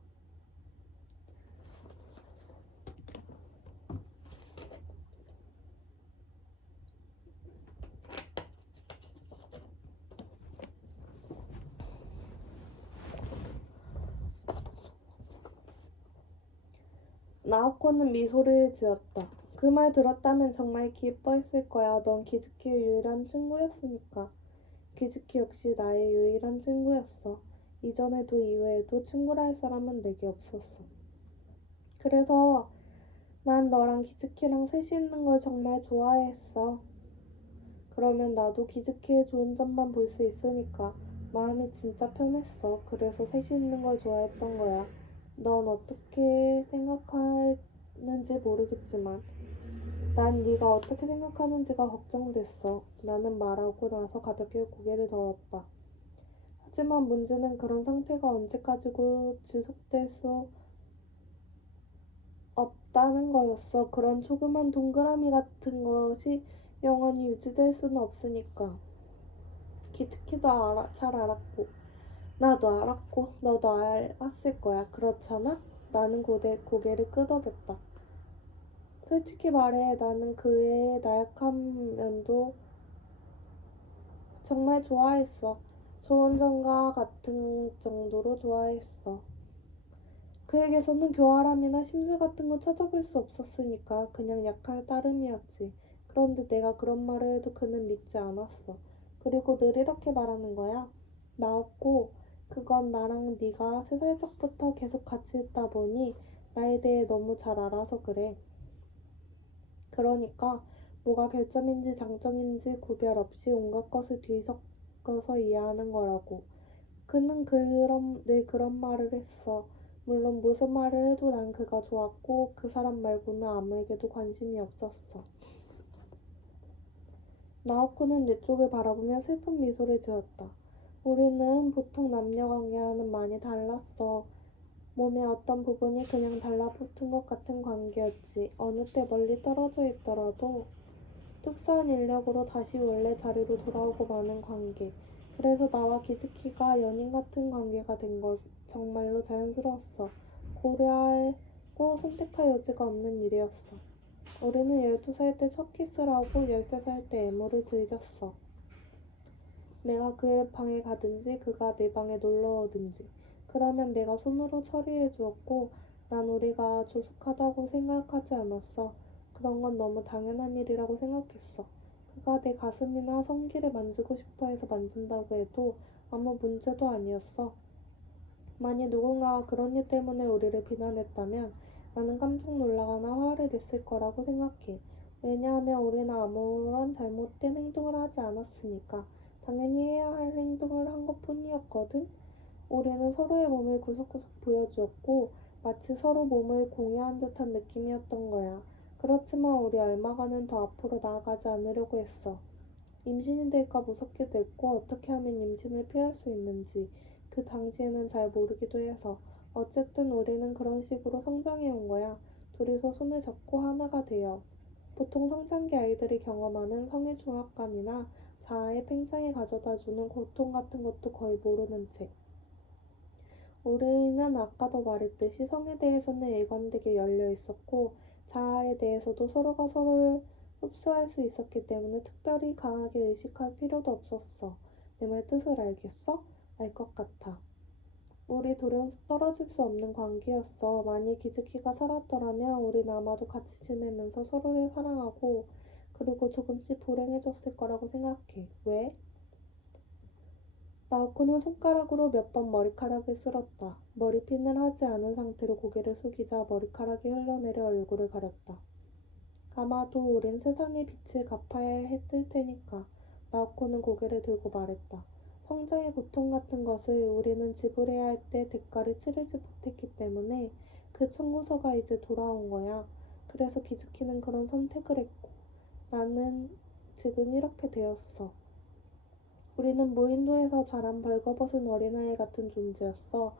나오코는 미소를 지었다. 그 말 들었다면 정말 기뻐했을 거야. 넌 기즈키의 유일한 친구였으니까. 기즈키 역시 나의 유일한 친구였어. 이전에도 이후에도 친구라 할 사람은 내게 없었어. 그래서 난 너랑 기즈키랑 셋이 있는 걸 정말 좋아했어. 그러면 나도 기즈키의 좋은 점만 볼 수 있으니까 마음이 진짜 편했어. 그래서 셋이 있는 걸 좋아했던 거야. 넌 어떻게 생각하는지 모르겠지만 난 네가 어떻게 생각하는지가 걱정됐어. 나는 말하고 나서 가볍게 고개를 저었다. 하지만 문제는 그런 상태가 언제까지고 지속될 수 없다는 거였어. 그런 조그만 동그라미 같은 것이 영원히 유지될 수는 없으니까. 기츠키도 잘 알았고 나도 알았고 너도 알았을 거야. 그렇잖아? 나는 고개를 끄덕였다. 솔직히 말해 나는 그의 나약한 면도 정말 좋아했어. 좋은 점과 같은 정도로 좋아했어. 그에게서는 교활함이나 심술 같은 거 찾아볼 수 없었으니까 그냥 약할 따름이었지. 그런데 내가 그런 말을 해도 그는 믿지 않았어. 그리고 늘 이렇게 말하는 거야. 나왔고 그건 나랑 네가 3살적부터 계속 같이 있다 보니 나에 대해 너무 잘 알아서 그래. 그러니까 뭐가 결점인지 장점인지 구별 없이 온갖 것을 뒤섞어서 이해하는 거라고. 그는 늘 그런 말을 했어. 물론 무슨 말을 해도 난 그가 좋았고 그 사람 말고는 아무에게도 관심이 없었어. 나오코는 내 쪽을 바라보며 슬픈 미소를 지었다. 우리는 보통 남녀 관계와는 많이 달랐어. 몸의 어떤 부분이 그냥 달라붙은 것 같은 관계였지. 어느 때 멀리 떨어져 있더라도 특수한 인력으로 다시 원래 자리로 돌아오고 마는 관계. 그래서 나와 기즈키가 연인 같은 관계가 된 것 정말로 자연스러웠어. 고려하고 선택할 여지가 없는 일이었어. 우리는 12살 때 첫 키스를 하고 13살 때 애무를 즐겼어. 내가 그의 방에 가든지 그가 내 방에 놀러 오든지. 그러면 내가 손으로 처리해 주었고 난 우리가 조숙하다고 생각하지 않았어. 그런 건 너무 당연한 일이라고 생각했어. 그가 내 가슴이나 성기를 만지고 싶어 해서 만진다고 해도 아무 문제도 아니었어. 만약 누군가가 그런 일 때문에 우리를 비난했다면 나는 깜짝 놀라거나 화를 냈을 거라고 생각해. 왜냐하면 우리는 아무런 잘못된 행동을 하지 않았으니까. 당연히 해야 할 행동을 한 것뿐이었거든. 우리는 서로의 몸을 구석구석 보여주었고 마치 서로 몸을 공유한 듯한 느낌이었던 거야. 그렇지만 우리 얼마간은 더 앞으로 나아가지 않으려고 했어. 임신이 될까 무섭기도 했고 어떻게 하면 임신을 피할 수 있는지 그 당시에는 잘 모르기도 해서 어쨌든 우리는 그런 식으로 성장해 온 거야. 둘이서 손을 잡고 하나가 되어. 보통 성장기 아이들이 경험하는 성의 중압감이나 자아의 팽창이 가져다주는 고통 같은 것도 거의 모르는 채. 우리는 아까도 말했듯이 성에 대해서는 일관되게 열려 있었고 자아에 대해서도 서로가 서로를 흡수할 수 있었기 때문에 특별히 강하게 의식할 필요도 없었어. 내 말 뜻을 알겠어? 알 것 같아. 우리 둘은 떨어질 수 없는 관계였어. 만일 기즈키가 살았더라면 우린 아마도 같이 지내면서 서로를 사랑하고 그리고 조금씩 불행해졌을 거라고 생각해. 왜? 나오코는 손가락으로 몇 번 머리카락을 쓸었다. 머리핀을 하지 않은 상태로 고개를 숙이자 머리카락이 흘러내려 얼굴을 가렸다. 아마도 우린 세상의 빛을 갚아야 했을 테니까. 나오코는 고개를 들고 말했다. 성장의 고통 같은 것을 우리는 지불해야 할 때 대가를 치르지 못했기 때문에 그 청구서가 이제 돌아온 거야. 그래서 기즈키는 그런 선택을 했고 나는 지금 이렇게 되었어. 우리는 무인도에서 자란 벌거벗은 어린아이 같은 존재였어.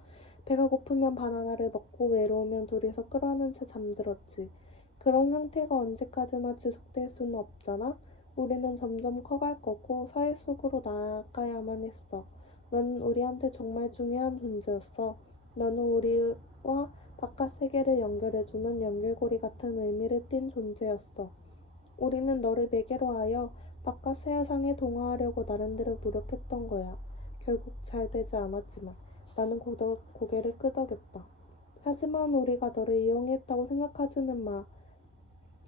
배가 고프면 바나나를 먹고 외로우면 둘이서 끌어안은 채 잠들었지. 그런 상태가 언제까지나 지속될 수는 없잖아. 우리는 점점 커갈 거고 사회 속으로 나아가야만 했어. 넌 우리한테 정말 중요한 존재였어. 너는 우리와 바깥 세계를 연결해주는 연결고리 같은 의미를 띤 존재였어. 우리는 너를 매개로 하여 바깥 세상에 동화하려고 나름대로 노력했던 거야. 결국 잘 되지 않았지만 나는 고개를 끄덕였다. 하지만 우리가 너를 이용했다고 생각하지는 마.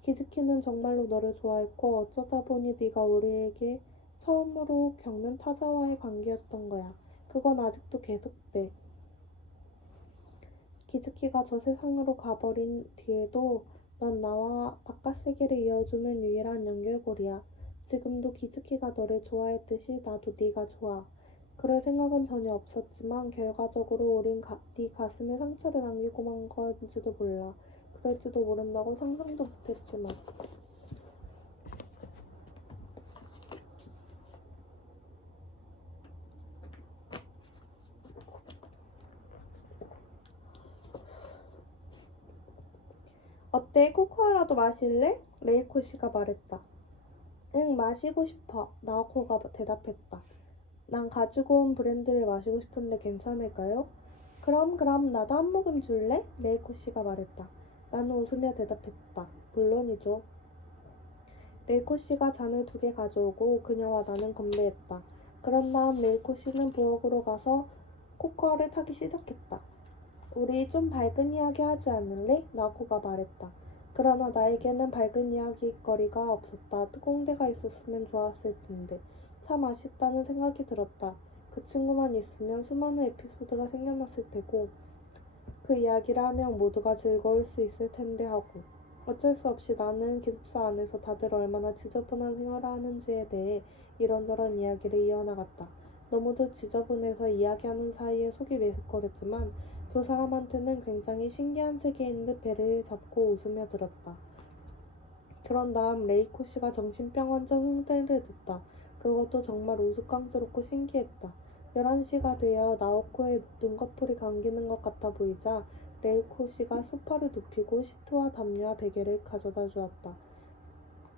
기즈키는 정말로 너를 좋아했고 어쩌다 보니 네가 우리에게 처음으로 겪는 타자와의 관계였던 거야. 그건 아직도 계속돼. 기즈키가 저 세상으로 가버린 뒤에도 넌 나와 바깥 세계를 이어주는 유일한 연결고리야. 지금도 기즈키가 너를 좋아했듯이 나도 네가 좋아. 그럴 생각은 전혀 없었지만 결과적으로 우린 네 가슴에 상처를 남기고 만 건지도 몰라. 그럴지도 모른다고 상상도 못했지만. 어때? 코코아라도 마실래? 레이코 씨가 말했다. 응, 마시고 싶어. 나오코가 대답했다. 난 가지고 온 브랜드를 마시고 싶은데 괜찮을까요? 그럼 나도 한 모금 줄래? 레이코 씨가 말했다. 나는 웃으며 대답했다. 물론이죠. 레이코 씨가 잔을 2개 가져오고 그녀와 나는 건배했다. 그런 다음 레이코 씨는 부엌으로 가서 코코아를 타기 시작했다. 우리 좀 밝은 이야기 하지 않을래? 나코가 말했다. 그러나 나에게는 밝은 이야기거리가 없었다. 특공대가 있었으면 좋았을 텐데. 참 아쉽다는 생각이 들었다. 그 친구만 있으면 수많은 에피소드가 생겨났을 테고 그 이야기를 하면 모두가 즐거울 수 있을 텐데 하고. 어쩔 수 없이 나는 기숙사 안에서 다들 얼마나 지저분한 생활을 하는지에 대해 이런저런 이야기를 이어나갔다. 너무도 지저분해서 이야기하는 사이에 속이 메스꺼렸지만 두 사람한테는 굉장히 신기한 세계인 듯 배를 잡고 웃으며 들었다. 그런 다음 레이코 씨가 정신병 환자 흉내를 냈다. 그것도 정말 우스꽝스럽고 신기했다. 11시가 되어 나오코의 눈꺼풀이 감기는 것 같아 보이자 레이코 씨가 소파를 눕히고 시트와 담요와 베개를 가져다 주었다.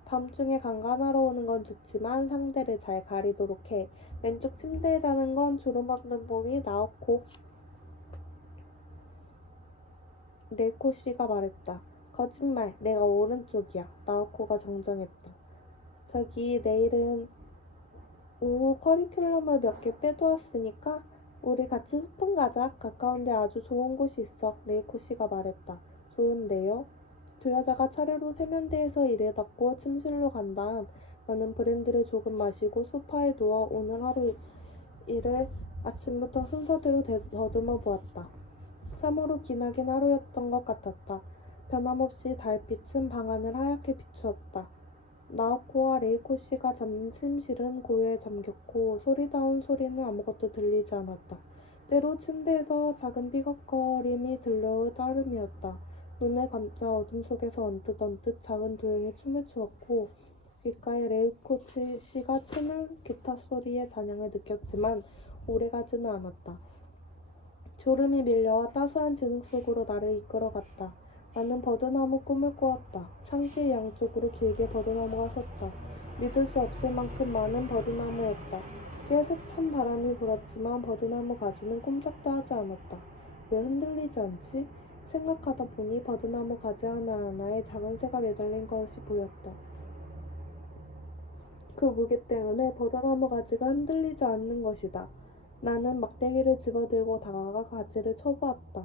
밤중에 강간하러 오는 건 좋지만 상대를 잘 가리도록 해. 왼쪽 침대에 자는 건 주름 없는 법이 나오코. 레이코 씨가 말했다. 거짓말, 내가 오른쪽이야. 나오코가 정정했다. 저기 내일은 오후 커리큘럼을 몇 개 빼두었으니까 우리 같이 소풍 가자. 가까운데 아주 좋은 곳이 있어. 레이코 씨가 말했다. 좋은데요? 두 여자가 차례로 세면대에서 이를 닦고 침실로 간 다음 나는 브랜드를 조금 마시고 소파에 누워 오늘 하루 일을 아침부터 순서대로 더듬어 보았다. 참으로 기나긴 하루였던 것 같았다. 변함없이 달빛은 방안을 하얗게 비추었다. 나오코와 레이코 씨가 잠든 침실은 고요에 잠겼고 소리다운 소리는 아무것도 들리지 않았다. 때로 침대에서 작은 삐걱거림이 들려올 따름이었다. 눈을 감자 어둠 속에서 언뜻 작은 도형이 춤을 추었고 귓가에 레이코 씨가 치는 기타 소리의 잔향을 느꼈지만 오래가지는 않았다. 졸음이 밀려와 따스한 진흙 속으로 나를 이끌어갔다. 나는 버드나무 꿈을 꾸었다. 상시의 양쪽으로 길게 버드나무가 섰다. 믿을 수 없을 만큼 많은 버드나무였다. 꽤 세찬 바람이 불었지만 버드나무 가지는 꼼짝도 하지 않았다. 왜 흔들리지 않지? 생각하다 보니 버드나무 가지 하나하나에 작은 새가 매달린 것이 보였다. 그 무게 때문에 버드나무 가지가 흔들리지 않는 것이다. 나는 막대기를 집어들고 다가가 가지를 쳐보았다.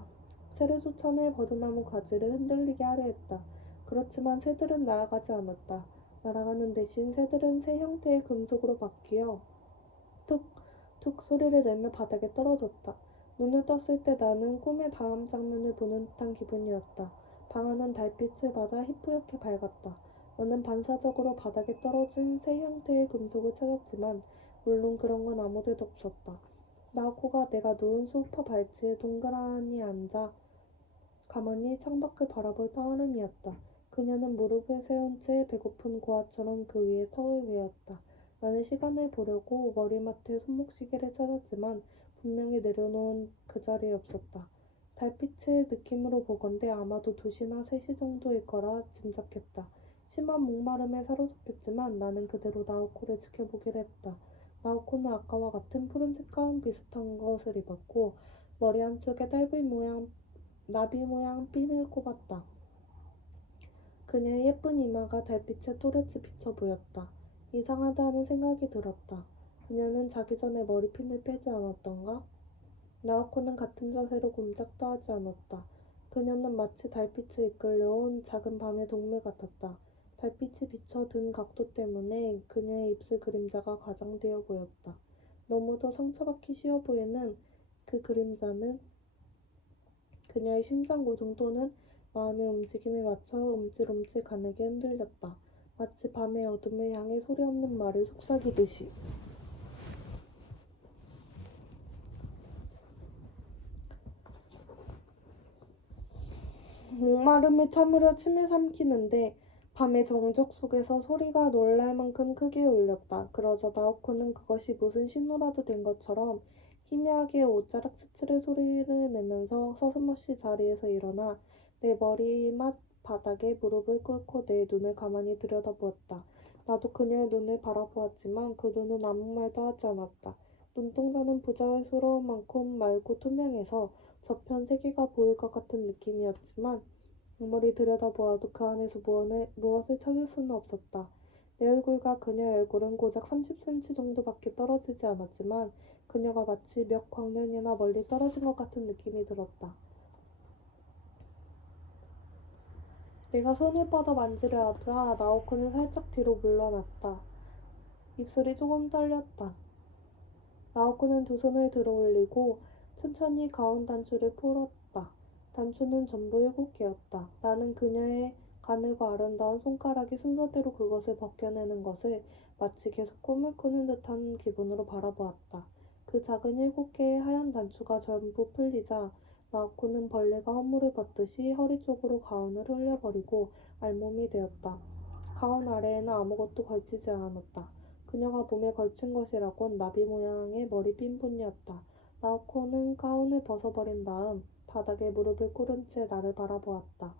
새를 쫓아내 버드나무 가지를 흔들리게 하려 했다. 그렇지만 새들은 날아가지 않았다. 날아가는 대신 새들은 새 형태의 금속으로 바뀌어 툭, 툭 소리를 내며 바닥에 떨어졌다. 눈을 떴을 때 나는 꿈의 다음 장면을 보는 듯한 기분이었다. 방 안은 달빛을 받아 희뿌옇게 밝았다. 나는 반사적으로 바닥에 떨어진 새 형태의 금속을 찾았지만 물론 그런 건 아무데도 없었다. 나오코가 내가 누운 소파 발치에 동그라니 앉아 가만히 창밖을 바라볼 따름이었다. 그녀는 무릎을 세운 채 배고픈 고아처럼 그 위에 턱을 괴었다. 나는 시간을 보려고 머리맡에 손목시계를 찾았지만 분명히 내려놓은 그 자리에 없었다. 달빛의 느낌으로 보건대 아마도 2시나 3시 정도일 거라 짐작했다. 심한 목마름에 사로잡혔지만 나는 그대로 나오코를 지켜보기로 했다. 나오코는 아까와 같은 푸른색 가운 비슷한 것을 입었고 머리 한쪽에 나비 모양 핀을 꼽았다. 그녀의 예쁜 이마가 달빛에 또렷이 비쳐 보였다. 이상하다는 생각이 들었다. 그녀는 자기 전에 머리핀을 빼지 않았던가? 나오코는 같은 자세로 꼼짝도 하지 않았다. 그녀는 마치 달빛을 이끌려온 작은 밤의 동물 같았다. 달빛이 비쳐 든 각도 때문에 그녀의 입술 그림자가 과장되어 보였다. 너무도 상처받기 쉬워 보이는 그 그림자는 그녀의 심장 고동 또는 마음의 움직임에 맞춰 움찔움찔 가늘게 흔들렸다. 마치 밤의 어둠을 향해 소리 없는 말을 속삭이듯이. 목마름을 참으려 침을 삼키는데 밤의 정적 속에서 소리가 놀랄 만큼 크게 울렸다. 그러자 나오코는 그것이 무슨 신호라도 된 것처럼 희미하게 오짜라츠츠를 소리를 내면서 서슴없이 자리에서 일어나 내 머리맡 바닥에 무릎을 꿇고 내 눈을 가만히 들여다보았다. 나도 그녀의 눈을 바라보았지만 그 눈은 아무 말도 하지 않았다. 눈동자는 부자연스러운 만큼 맑고 투명해서 저편 세계가 보일 것 같은 느낌이었지만 아무리 들여다보아도 그 안에서 무엇을 찾을 수는 없었다. 내 얼굴과 그녀의 얼굴은 고작 30cm 정도밖에 떨어지지 않았지만 그녀가 마치 몇 광년이나 멀리 떨어진 것 같은 느낌이 들었다. 내가 손을 뻗어 만지려 하자 나오코는 살짝 뒤로 물러났다. 입술이 조금 떨렸다. 나오코는 두 손을 들어 올리고 천천히 가운 단추를 풀었다. 단추는 전부 7개였다. 나는 그녀의 가늘고 아름다운 손가락이 순서대로 그것을 벗겨내는 것을 마치 계속 꿈을 꾸는 듯한 기분으로 바라보았다. 그 작은 7개의 하얀 단추가 전부 풀리자 나오코는 벌레가 허물을 벗듯이 허리 쪽으로 가운을 흘려버리고 알몸이 되었다. 가운 아래에는 아무것도 걸치지 않았다. 그녀가 몸에 걸친 것이라곤 나비 모양의 머리핀뿐이었다. 나오코는 가운을 벗어버린 다음 바닥에 무릎을 꿇은 채 나를 바라보았다.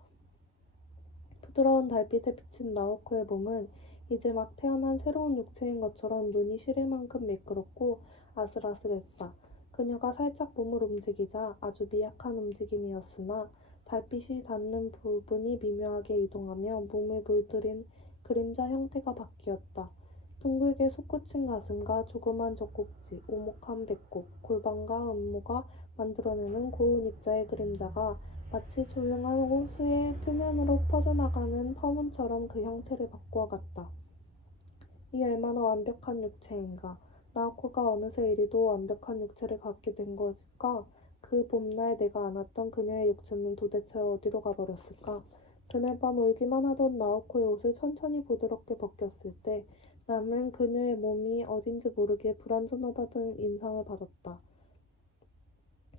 부드러운 달빛에 비친 나오코의 몸은 이제 막 태어난 새로운 육체인 것처럼 눈이 시릴 만큼 매끄럽고 아슬아슬했다. 그녀가 살짝 몸을 움직이자 아주 미약한 움직임이었으나 달빛이 닿는 부분이 미묘하게 이동하며 몸을 물들인 그림자 형태가 바뀌었다. 둥글게 솟구친 가슴과 조그만 젖꼭지, 오목한 배꼽, 골반과 음모가 만들어내는 고운 입자의 그림자가 마치 조용한 호수의 표면으로 퍼져나가는 파문처럼 그 형태를 바꾸어갔다. 이 얼마나 완벽한 육체인가. 나오코가 어느새 이리도 완벽한 육체를 갖게 된 것일까? 그 봄날 내가 안았던 그녀의 육체는 도대체 어디로 가버렸을까? 그날 밤 울기만 하던 나오코의 옷을 천천히 부드럽게 벗겼을 때 나는 그녀의 몸이 어딘지 모르게 불완전하다는 인상을 받았다.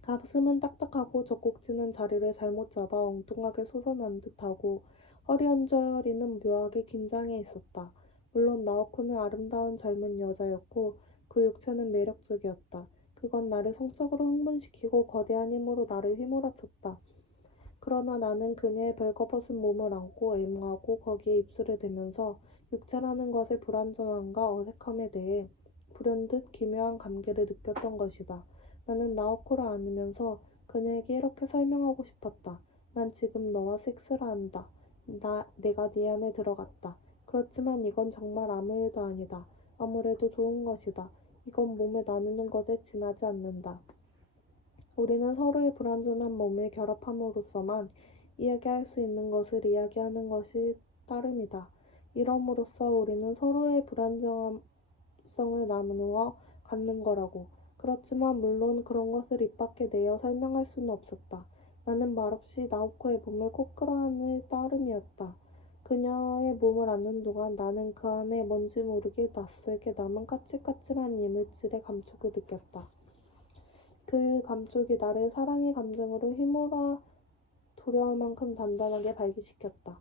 가슴은 딱딱하고 젖꼭지는 자리를 잘못 잡아 엉뚱하게 솟아난 듯하고 허리 언저리는 묘하게 긴장해 있었다. 물론 나오코는 아름다운 젊은 여자였고 그 육체는 매력적이었다. 그건 나를 성적으로 흥분시키고 거대한 힘으로 나를 휘몰아쳤다. 그러나 나는 그녀의 벌거벗은 몸을 안고 애무하고 거기에 입술을 대면서 육체라는 것의 불완전함과 어색함에 대해 불현듯 기묘한 감개를 느꼈던 것이다. 나는 나오코를 안으면서 그녀에게 이렇게 설명하고 싶었다. 난 지금 너와 섹스를 한다. 내가 네 안에 들어갔다. 그렇지만 이건 정말 아무 일도 아니다. 아무래도 좋은 것이다. 이건 몸을 나누는 것에 지나지 않는다. 우리는 서로의 불완전한 몸을 결합함으로써만 이야기할 수 있는 것을 이야기하는 것이 따름이다. 이럼으로써 우리는 서로의 불완전성을 나누어 갖는 거라고. 그렇지만 물론 그런 것을 입 밖에 내어 설명할 수는 없었다. 나는 말없이 나오코의 몸을 꼭 끌어안을 따름이었다. 그녀의 몸을 안는 동안 나는 그 안에 뭔지 모르게 낯설게 남은 까칠까칠한 이물질의 감촉을 느꼈다. 그 감촉이 나를 사랑의 감정으로 휘몰아 두려울 만큼 단단하게 발기시켰다.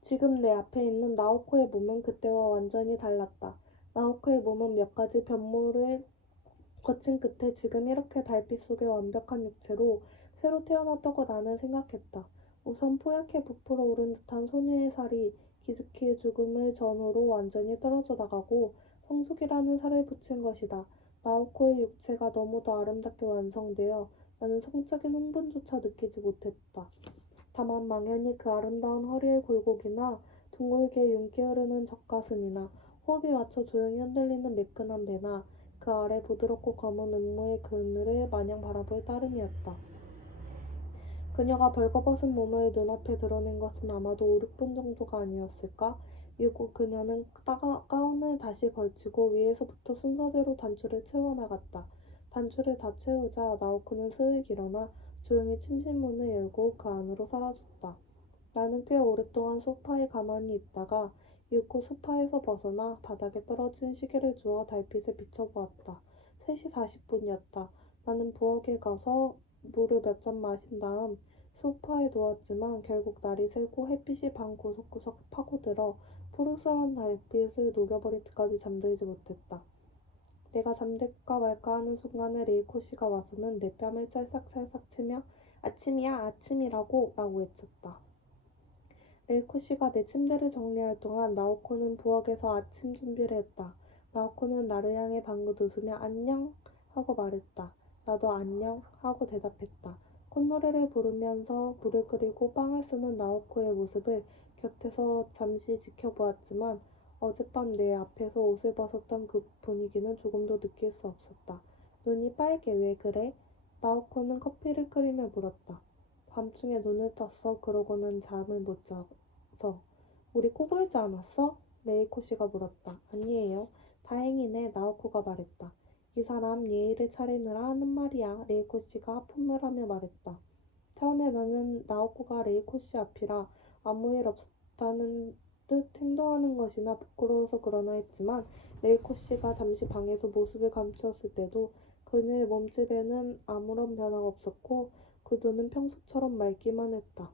지금 내 앞에 있는 나오코의 몸은 그때와 완전히 달랐다. 나오코의 몸은 몇 가지 변모를 거친 끝에 지금 이렇게 달빛 속의 완벽한 육체로 새로 태어났다고 나는 생각했다. 우선 포얗게 부풀어 오른 듯한 소녀의 살이 기스키의 죽음을 전후로 완전히 떨어져 나가고 성숙이라는 살을 붙인 것이다. 나오코의 육체가 너무도 아름답게 완성되어 나는 성적인 흥분조차 느끼지 못했다. 다만 망연히 그 아름다운 허리의 굴곡이나 둥글게 윤기 흐르는 젖가슴이나 호흡이 맞춰 조용히 흔들리는 매끈한 배나 그 아래 부드럽고 검은 음무의 그늘을 마냥 바라볼 따름이었다. 그녀가 벌거벗은 몸을 눈앞에 드러낸 것은 아마도 5, 6분 정도가 아니었을까? 이후 그녀는 가운을 다시 걸치고 위에서부터 순서대로 단추를 채워나갔다. 단추를 다 채우자 나오코는 스르륵 일어나 조용히 침실문을 열고 그 안으로 사라졌다. 나는 꽤 오랫동안 소파에 가만히 있다가 이윽고 소파에서 벗어나 바닥에 떨어진 시계를 주워 달빛에 비춰보았다. 3시 40분이었다. 나는 부엌에 가서 물을 몇 잔 마신 다음 소파에 누웠지만 결국 날이 새고 햇빛이 방 구석구석 파고들어 푸르스런 달빛을 녹여버릴 때까지 잠들지 못했다. 내가 잠들까 말까 하는 순간에 레이코 씨가 와서는 내 뺨을 찰싹찰싹 치며 아침이야 아침이라고 라고 외쳤다. 레이코 씨가 내 침대를 정리할 동안 나오코는 부엌에서 아침 준비를 했다. 나오코는 나를 향해 방긋 웃으며 안녕 하고 말했다. 나도 안녕 하고 대답했다. 콧노래를 부르면서 물을 끓이고 빵을 쓰는 나오코의 모습을 곁에서 잠시 지켜보았지만 어젯밤 내 앞에서 옷을 벗었던 그 분위기는 조금도 느낄 수 없었다. 눈이 빨개 왜 그래? 나오코는 커피를 끓이며 물었다. 밤중에 눈을 떴어. 그러고는 잠을 못 자서. 우리 코 골지 않았어? 레이코 씨가 물었다. 아니에요. 다행이네. 나오코가 말했다. 이 사람 예의를 차리느라 하는 말이야. 레이코 씨가 하품을 하며 말했다. 처음에 나는 나오코가 레이코 씨 앞이라 아무 일 없다는 듯 행동하는 것이나 부끄러워서 그러나 했지만 레이코 씨가 잠시 방에서 모습을 감추었을 때도 그녀의 몸집에는 아무런 변화가 없었고 그 눈은 평소처럼 맑기만 했다.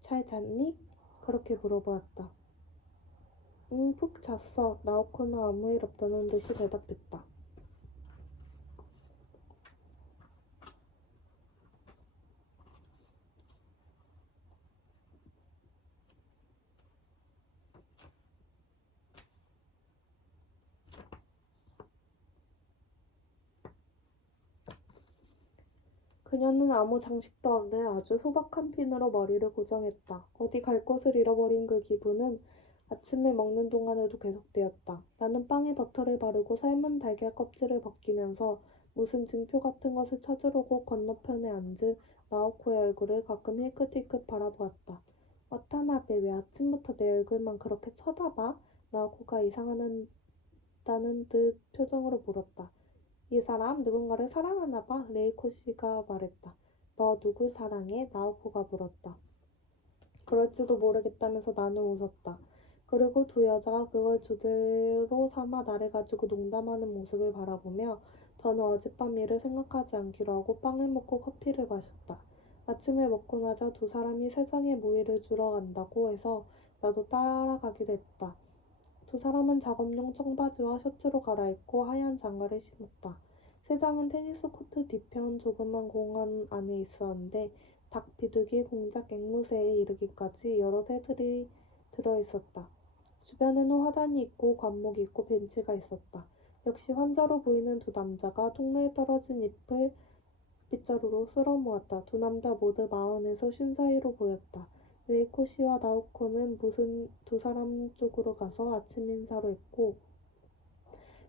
잘 잤니? 그렇게 물어보았다. 응, 푹 잤어. 나오코는 아무 일 없다는 듯이 대답했다. 그녀는 아무 장식도 없는 아주 소박한 핀으로 머리를 고정했다. 어디 갈 곳을 잃어버린 그 기분은 아침을 먹는 동안에도 계속되었다. 나는 빵에 버터를 바르고 삶은 달걀 껍질을 벗기면서 무슨 증표 같은 것을 찾으려고 건너편에 앉은 나오코의 얼굴을 가끔 힐끗힐끗 바라보았다. 와타나베 왜 아침부터 내 얼굴만 그렇게 쳐다봐? 나오코가 이상하다는 듯 표정으로 물었다. 이 사람 누군가를 사랑하나 봐. 레이코 씨가 말했다. 너 누굴 사랑해? 나오코가 물었다. 그럴지도 모르겠다면서 나는 웃었다. 그리고 두 여자가 그걸 주제로 삼아 나를 가지고 농담하는 모습을 바라보며 더는 어젯밤 일을 생각하지 않기로 하고 빵을 먹고 커피를 마셨다. 아침을 먹고 나자 두 사람이 세상에 모이를 주러 간다고 해서 나도 따라가기로 했다. 두 사람은 작업용 청바지와 셔츠로 갈아입고 하얀 장화를 신었다. 세장은 테니스 코트 뒤편 조그만 공원 안에 있었는데 닭, 비둘기, 공작, 앵무새에 이르기까지 여러 새들이 들어있었다. 주변에는 화단이 있고 관목이 있고 벤치가 있었다. 역시 환자로 보이는 두 남자가 통로에 떨어진 잎을 빗자루로 쓸어 모았다. 두 남자 모두 40에서 50 사이로 보였다. 레이코 씨와 나오코는 무슨 두 사람 쪽으로 가서 아침 인사로 했고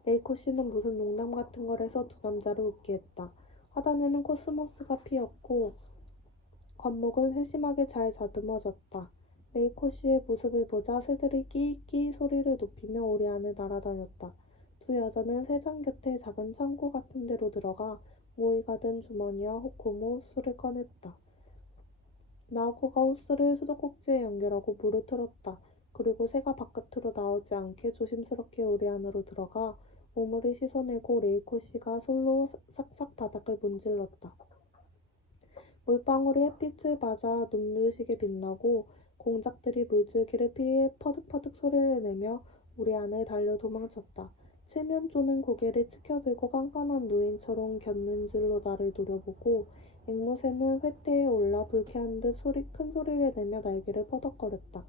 레이코 씨는 무슨 농담 같은 걸 해서 두 남자를 웃게 했다. 화단에는 코스모스가 피었고 관목은 세심하게 잘 다듬어졌다. 레이코 씨의 모습을 보자 새들이 끼익끼익 소리를 높이며 우리 안에 날아다녔다. 두 여자는 새장 곁에 작은 창고 같은 데로 들어가 모이가 든 주머니와 고무 호스를 꺼냈다. 나오코가 호스를 수도꼭지에 연결하고 물을 틀었다. 그리고 새가 바깥으로 나오지 않게 조심스럽게 우리 안으로 들어가 오물을 씻어내고 레이코 씨가 솔로 싹싹 바닥을 문질렀다. 물방울이 햇빛을 맞아 눈부시게 빛나고 공작들이 물줄기를 피해 퍼득퍼득 소리를 내며 우리 안을 달려 도망쳤다. 칠면조는 고개를 치켜들고 깐깐한 노인처럼 곁눈질로 나를 노려보고 앵무새는 횃대에 올라 불쾌한 듯 큰 소리를 내며 날개를 퍼덕거렸다.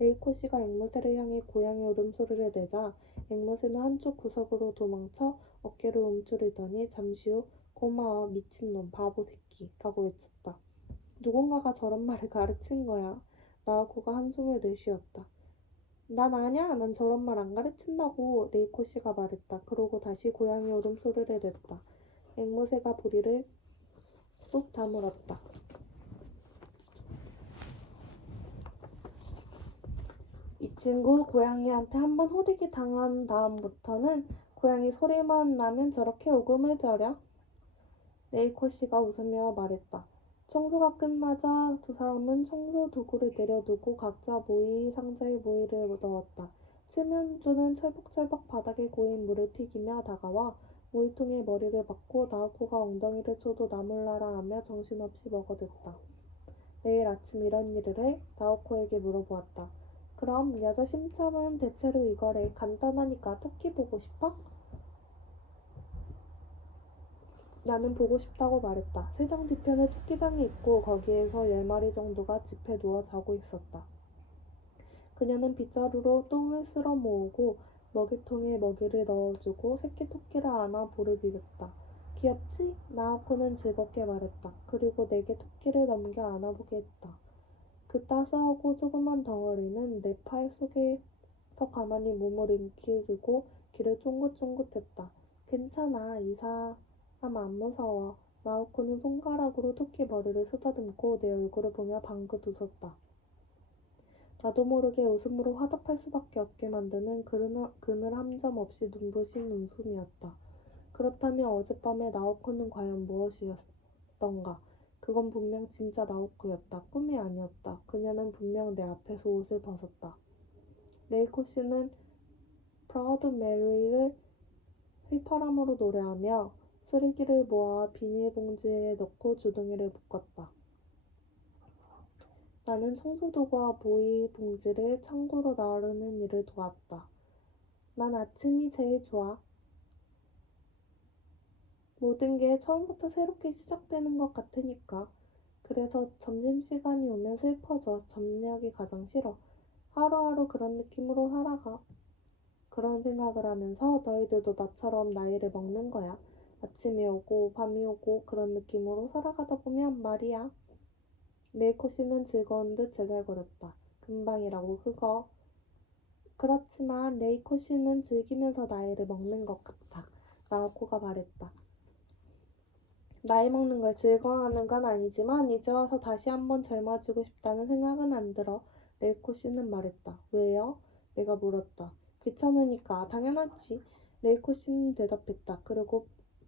레이코 씨가 앵무새를 향해 고양이 울음소리를 내자 앵무새는 한쪽 구석으로 도망쳐 어깨를 움츠리더니 잠시 후 고마워 미친놈 바보 새끼 라고 외쳤다. 누군가가 저런 말을 가르친 거야. 나오코가 한숨을 내쉬었다. 난 아냐. 난 저런 말 안 가르친다고 레이코 씨가 말했다. 그러고 다시 고양이 울음소리를 냈다. 앵무새가 부리를 뚝 다물었다. 이 친구 고양이한테 한번 호되게 당한 다음부터는 고양이 소리만 나면 저렇게 오금을 저려? 레이코 씨가 웃으며 말했다. 청소가 끝나자 두 사람은 청소 도구를 내려두고 각자 모이 상자에 모이를 넣었다. 칠면조는 철벅철벅 바닥에 고인 물을 튀기며 다가와 모이통에 머리를 박고 나오코가 엉덩이를 쳐도 나몰라라 하며 정신없이 먹어댔다. 매일 아침 이런 일을 해? 나오코에게 물어보았다. 그럼 여자 심청은 대체로 이거래. 간단하니까 토끼 보고 싶어? 나는 보고 싶다고 말했다. 세장 뒤편에 토끼장이 있고 거기에서 10마리 정도가 짚에 누워 자고 있었다. 그녀는 빗자루로 똥을 쓸어 모으고 먹이통에 먹이를 넣어주고 새끼 토끼를 안아 볼을 비볐다. 귀엽지? 나오코는 즐겁게 말했다. 그리고 내게 토끼를 넘겨 안아보게 했다. 그 따스하고 조그만 덩어리는 내 팔 속에서 가만히 몸을 움켜쥐고 귀를 쫑긋쫑긋했다. 괜찮아. 이 사람 안 무서워. 나오코는 손가락으로 토끼 머리를 쓰다듬고 내 얼굴을 보며 방긋 웃었다. 나도 모르게 웃음으로 화답할 수밖에 없게 만드는 그늘 한 점 없이 눈부신 웃음이었다. 그렇다면 어젯밤에 나오코는 과연 무엇이었던가? 그건 분명 진짜 나오코였다. 꿈이 아니었다. 그녀는 분명 내 앞에서 옷을 벗었다. 레이코 씨는 프라우드 메리를 휘파람으로 노래하며 쓰레기를 모아 비닐봉지에 넣고 주둥이를 묶었다. 나는 청소도구와 모이 봉지를 창고로 나르는 일을 도왔다. 난 아침이 제일 좋아. 모든 게 처음부터 새롭게 시작되는 것 같으니까. 그래서 점심시간이 오면 슬퍼져. 저녁이 가장 싫어. 하루하루 그런 느낌으로 살아가. 그런 생각을 하면서 너희들도 나처럼 나이를 먹는 거야. 아침이 오고 밤이 오고 그런 느낌으로 살아가다 보면 말이야. 레이코 씨는 즐거운 듯 제잘거렸다. 금방이라고 그거. 그렇지만 레이코 씨는 즐기면서 나이를 먹는 것 같아. 나오코가 말했다. 나이 먹는 걸 즐거워하는 건 아니지만 이제 와서 다시 한번 젊어지고 싶다는 생각은 안 들어. 레이코 씨는 말했다. 왜요? 내가 물었다. 귀찮으니까. 당연하지. 레이코 씨는 대답했다. 그리고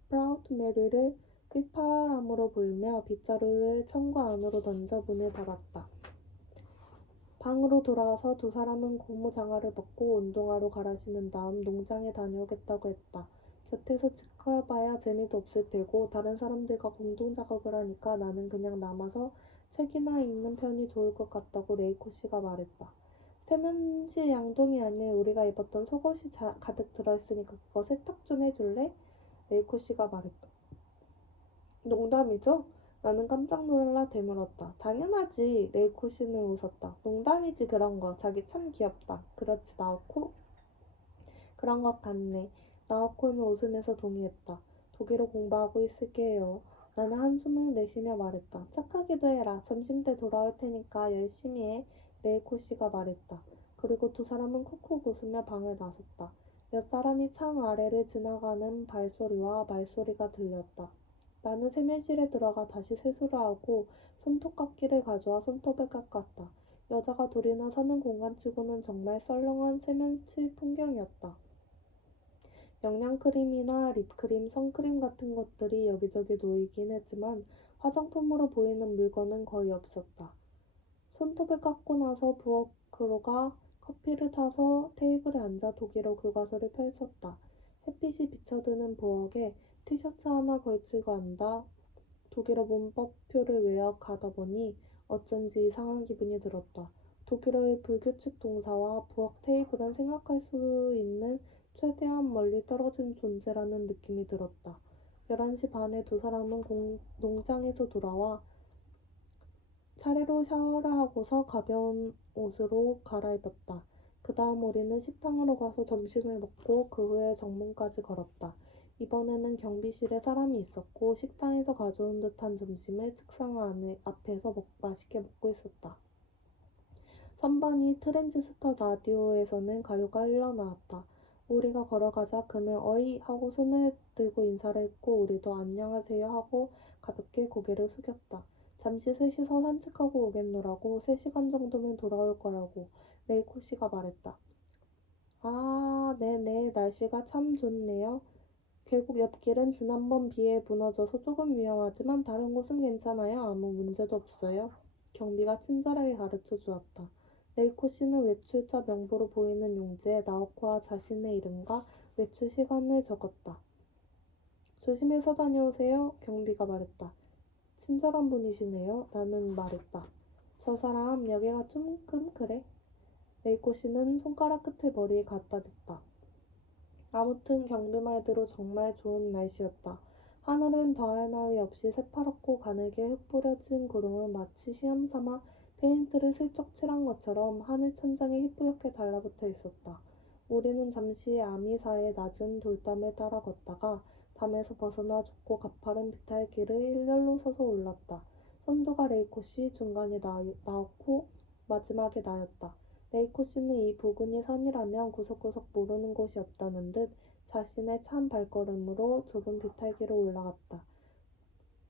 프라우드 메리를 휘파람으로 불며 빗자루를 창고 안으로 던져 문을 닫았다. 방으로 돌아와서 두 사람은 고무장화를 벗고 운동화로 갈아 신은 다음 농장에 다녀오겠다고 했다. 곁에서 지켜봐야 재미도 없을 테고 다른 사람들과 공동작업을 하니까 나는 그냥 남아서 책이나 읽는 편이 좋을 것 같다고 레이코 씨가 말했다. 세면실 양동이 안에 우리가 입었던 속옷이 가득 들어있으니까 그거 세탁 좀 해줄래? 레이코 씨가 말했다. 농담이죠? 나는 깜짝 놀라 되물었다. 당연하지. 레이코 씨는 웃었다. 농담이지 그런 거. 자기 참 귀엽다. 그렇지 나오코? 그런 것 같네. 나오코는 웃으면서 동의했다. 독일어 공부하고 있을게요. 나는 한숨을 내쉬며 말했다. 착하기도 해라. 점심때 돌아올 테니까 열심히 해. 레이코 씨가 말했다. 그리고 두 사람은 쿡쿡 웃으며 방을 나섰다. 몇 사람이 창 아래를 지나가는 발소리와 말소리가 들렸다. 나는 세면실에 들어가 다시 세수를 하고 손톱깎이를 가져와 손톱을 깎았다. 여자가 둘이나 사는 공간치고는 정말 썰렁한 세면실 풍경이었다. 영양크림이나 립크림, 선크림 같은 것들이 여기저기 놓이긴 했지만 화장품으로 보이는 물건은 거의 없었다. 손톱을 깎고 나서 부엌으로가 커피를 타서 테이블에 앉아 독일어 교과서를 펼쳤다. 햇빛이 비쳐드는 부엌에 티셔츠 하나 걸치고 앉아 독일어 문법표를 외워가다 보니 어쩐지 이상한 기분이 들었다. 독일어의 불규칙 동사와 부엌 테이블은 생각할 수 있는 최대한 멀리 떨어진 존재라는 느낌이 들었다. 11시 반에 두 사람은 농장에서 돌아와 차례로 샤워를 하고서 가벼운 옷으로 갈아입었다. 그 다음 우리는 식당으로 가서 점심을 먹고 그 후에 정문까지 걸었다. 이번에는 경비실에 사람이 있었고 식당에서 가져온 듯한 점심을 책상 앞에서 맛있게 먹고 있었다. 선반위 트랜지스터 라디오에서는 가요가 흘러나왔다. 우리가 걸어가자 그는 어이 하고 손을 들고 인사를 했고 우리도 안녕하세요 하고 가볍게 고개를 숙였다. 잠시 셋이서 산책하고 오겠노라고 3시간 정도면 돌아올 거라고 레이코 씨가 말했다. 아, 네네, 날씨가 참 좋네요. 계곡 옆길은 지난번 비에 무너져서 조금 위험하지만 다른 곳은 괜찮아요. 아무 문제도 없어요. 경비가 친절하게 가르쳐 주었다. 레이코 씨는 외출자 명부로 보이는 용지에 나오코와 자신의 이름과 외출 시간을 적었다. 조심해서 다녀오세요. 경비가 말했다. 친절한 분이시네요. 나는 말했다. 저 사람 여기가 조금 그래. 레이코 씨는 손가락 끝을 머리에 갖다 댔다. 아무튼 경비 말대로 정말 좋은 날씨였다. 하늘은 더할 나위 없이 새파랗고 가늘게 흩뿌려진 구름을 마치 시험삼아 페인트를 슬쩍 칠한 것처럼 하늘 천장에 희뿌옇게 달라붙어 있었다. 우리는 잠시 아미 사이의 낮은 돌담을 따라 걷다가 담에서 벗어나 좁고 가파른 비탈길을 일렬로 서서 올랐다. 선두가 레이코 씨, 중간에 나였고 마지막에 나였다. 레이코 씨는 이 부근이 산이라면 구석구석 모르는 곳이 없다는 듯 자신의 찬 발걸음으로 좁은 비탈길을 올라갔다.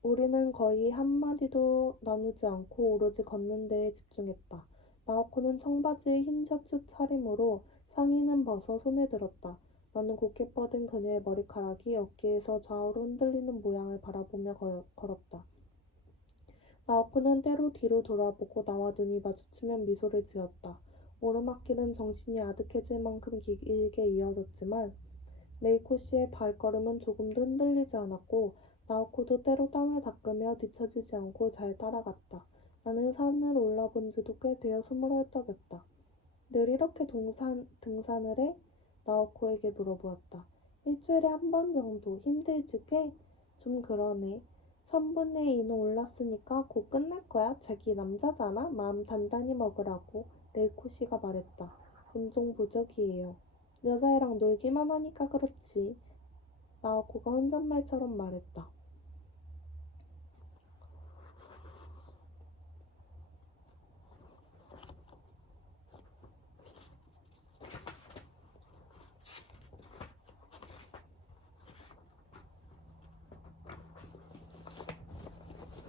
우리는 거의 한마디도 나누지 않고 오로지 걷는 데에 집중했다. 나오코는 청바지에 흰 셔츠 차림으로 상의는 벗어 손에 들었다. 나는 곧게 뻗은 그녀의 머리카락이 어깨에서 좌우로 흔들리는 모양을 바라보며 걸었다. 나오코는 때로 뒤로 돌아보고 나와 눈이 마주치면 미소를 지었다. 오르막길은 정신이 아득해질 만큼 길게 이어졌지만 레이코 씨의 발걸음은 조금도 흔들리지 않았고 나오코도 때로 땀을 닦으며 뒤처지지 않고 잘 따라갔다. 나는 산을 올라본 지도 꽤 되어 숨을 헐떡였다. 늘 이렇게 등산을 해? 나오코에게 물어보았다. 일주일에 한 번 정도. 힘들지 꽤? 좀 그러네. 3분의 2는 올랐으니까 곧 끝날 거야. 자기 남자잖아. 마음 단단히 먹으라고 레이코 씨가 말했다. 운동 부족이에요. 여자애랑 놀기만 하니까 그렇지. 나오코가 혼잣말처럼 말했다.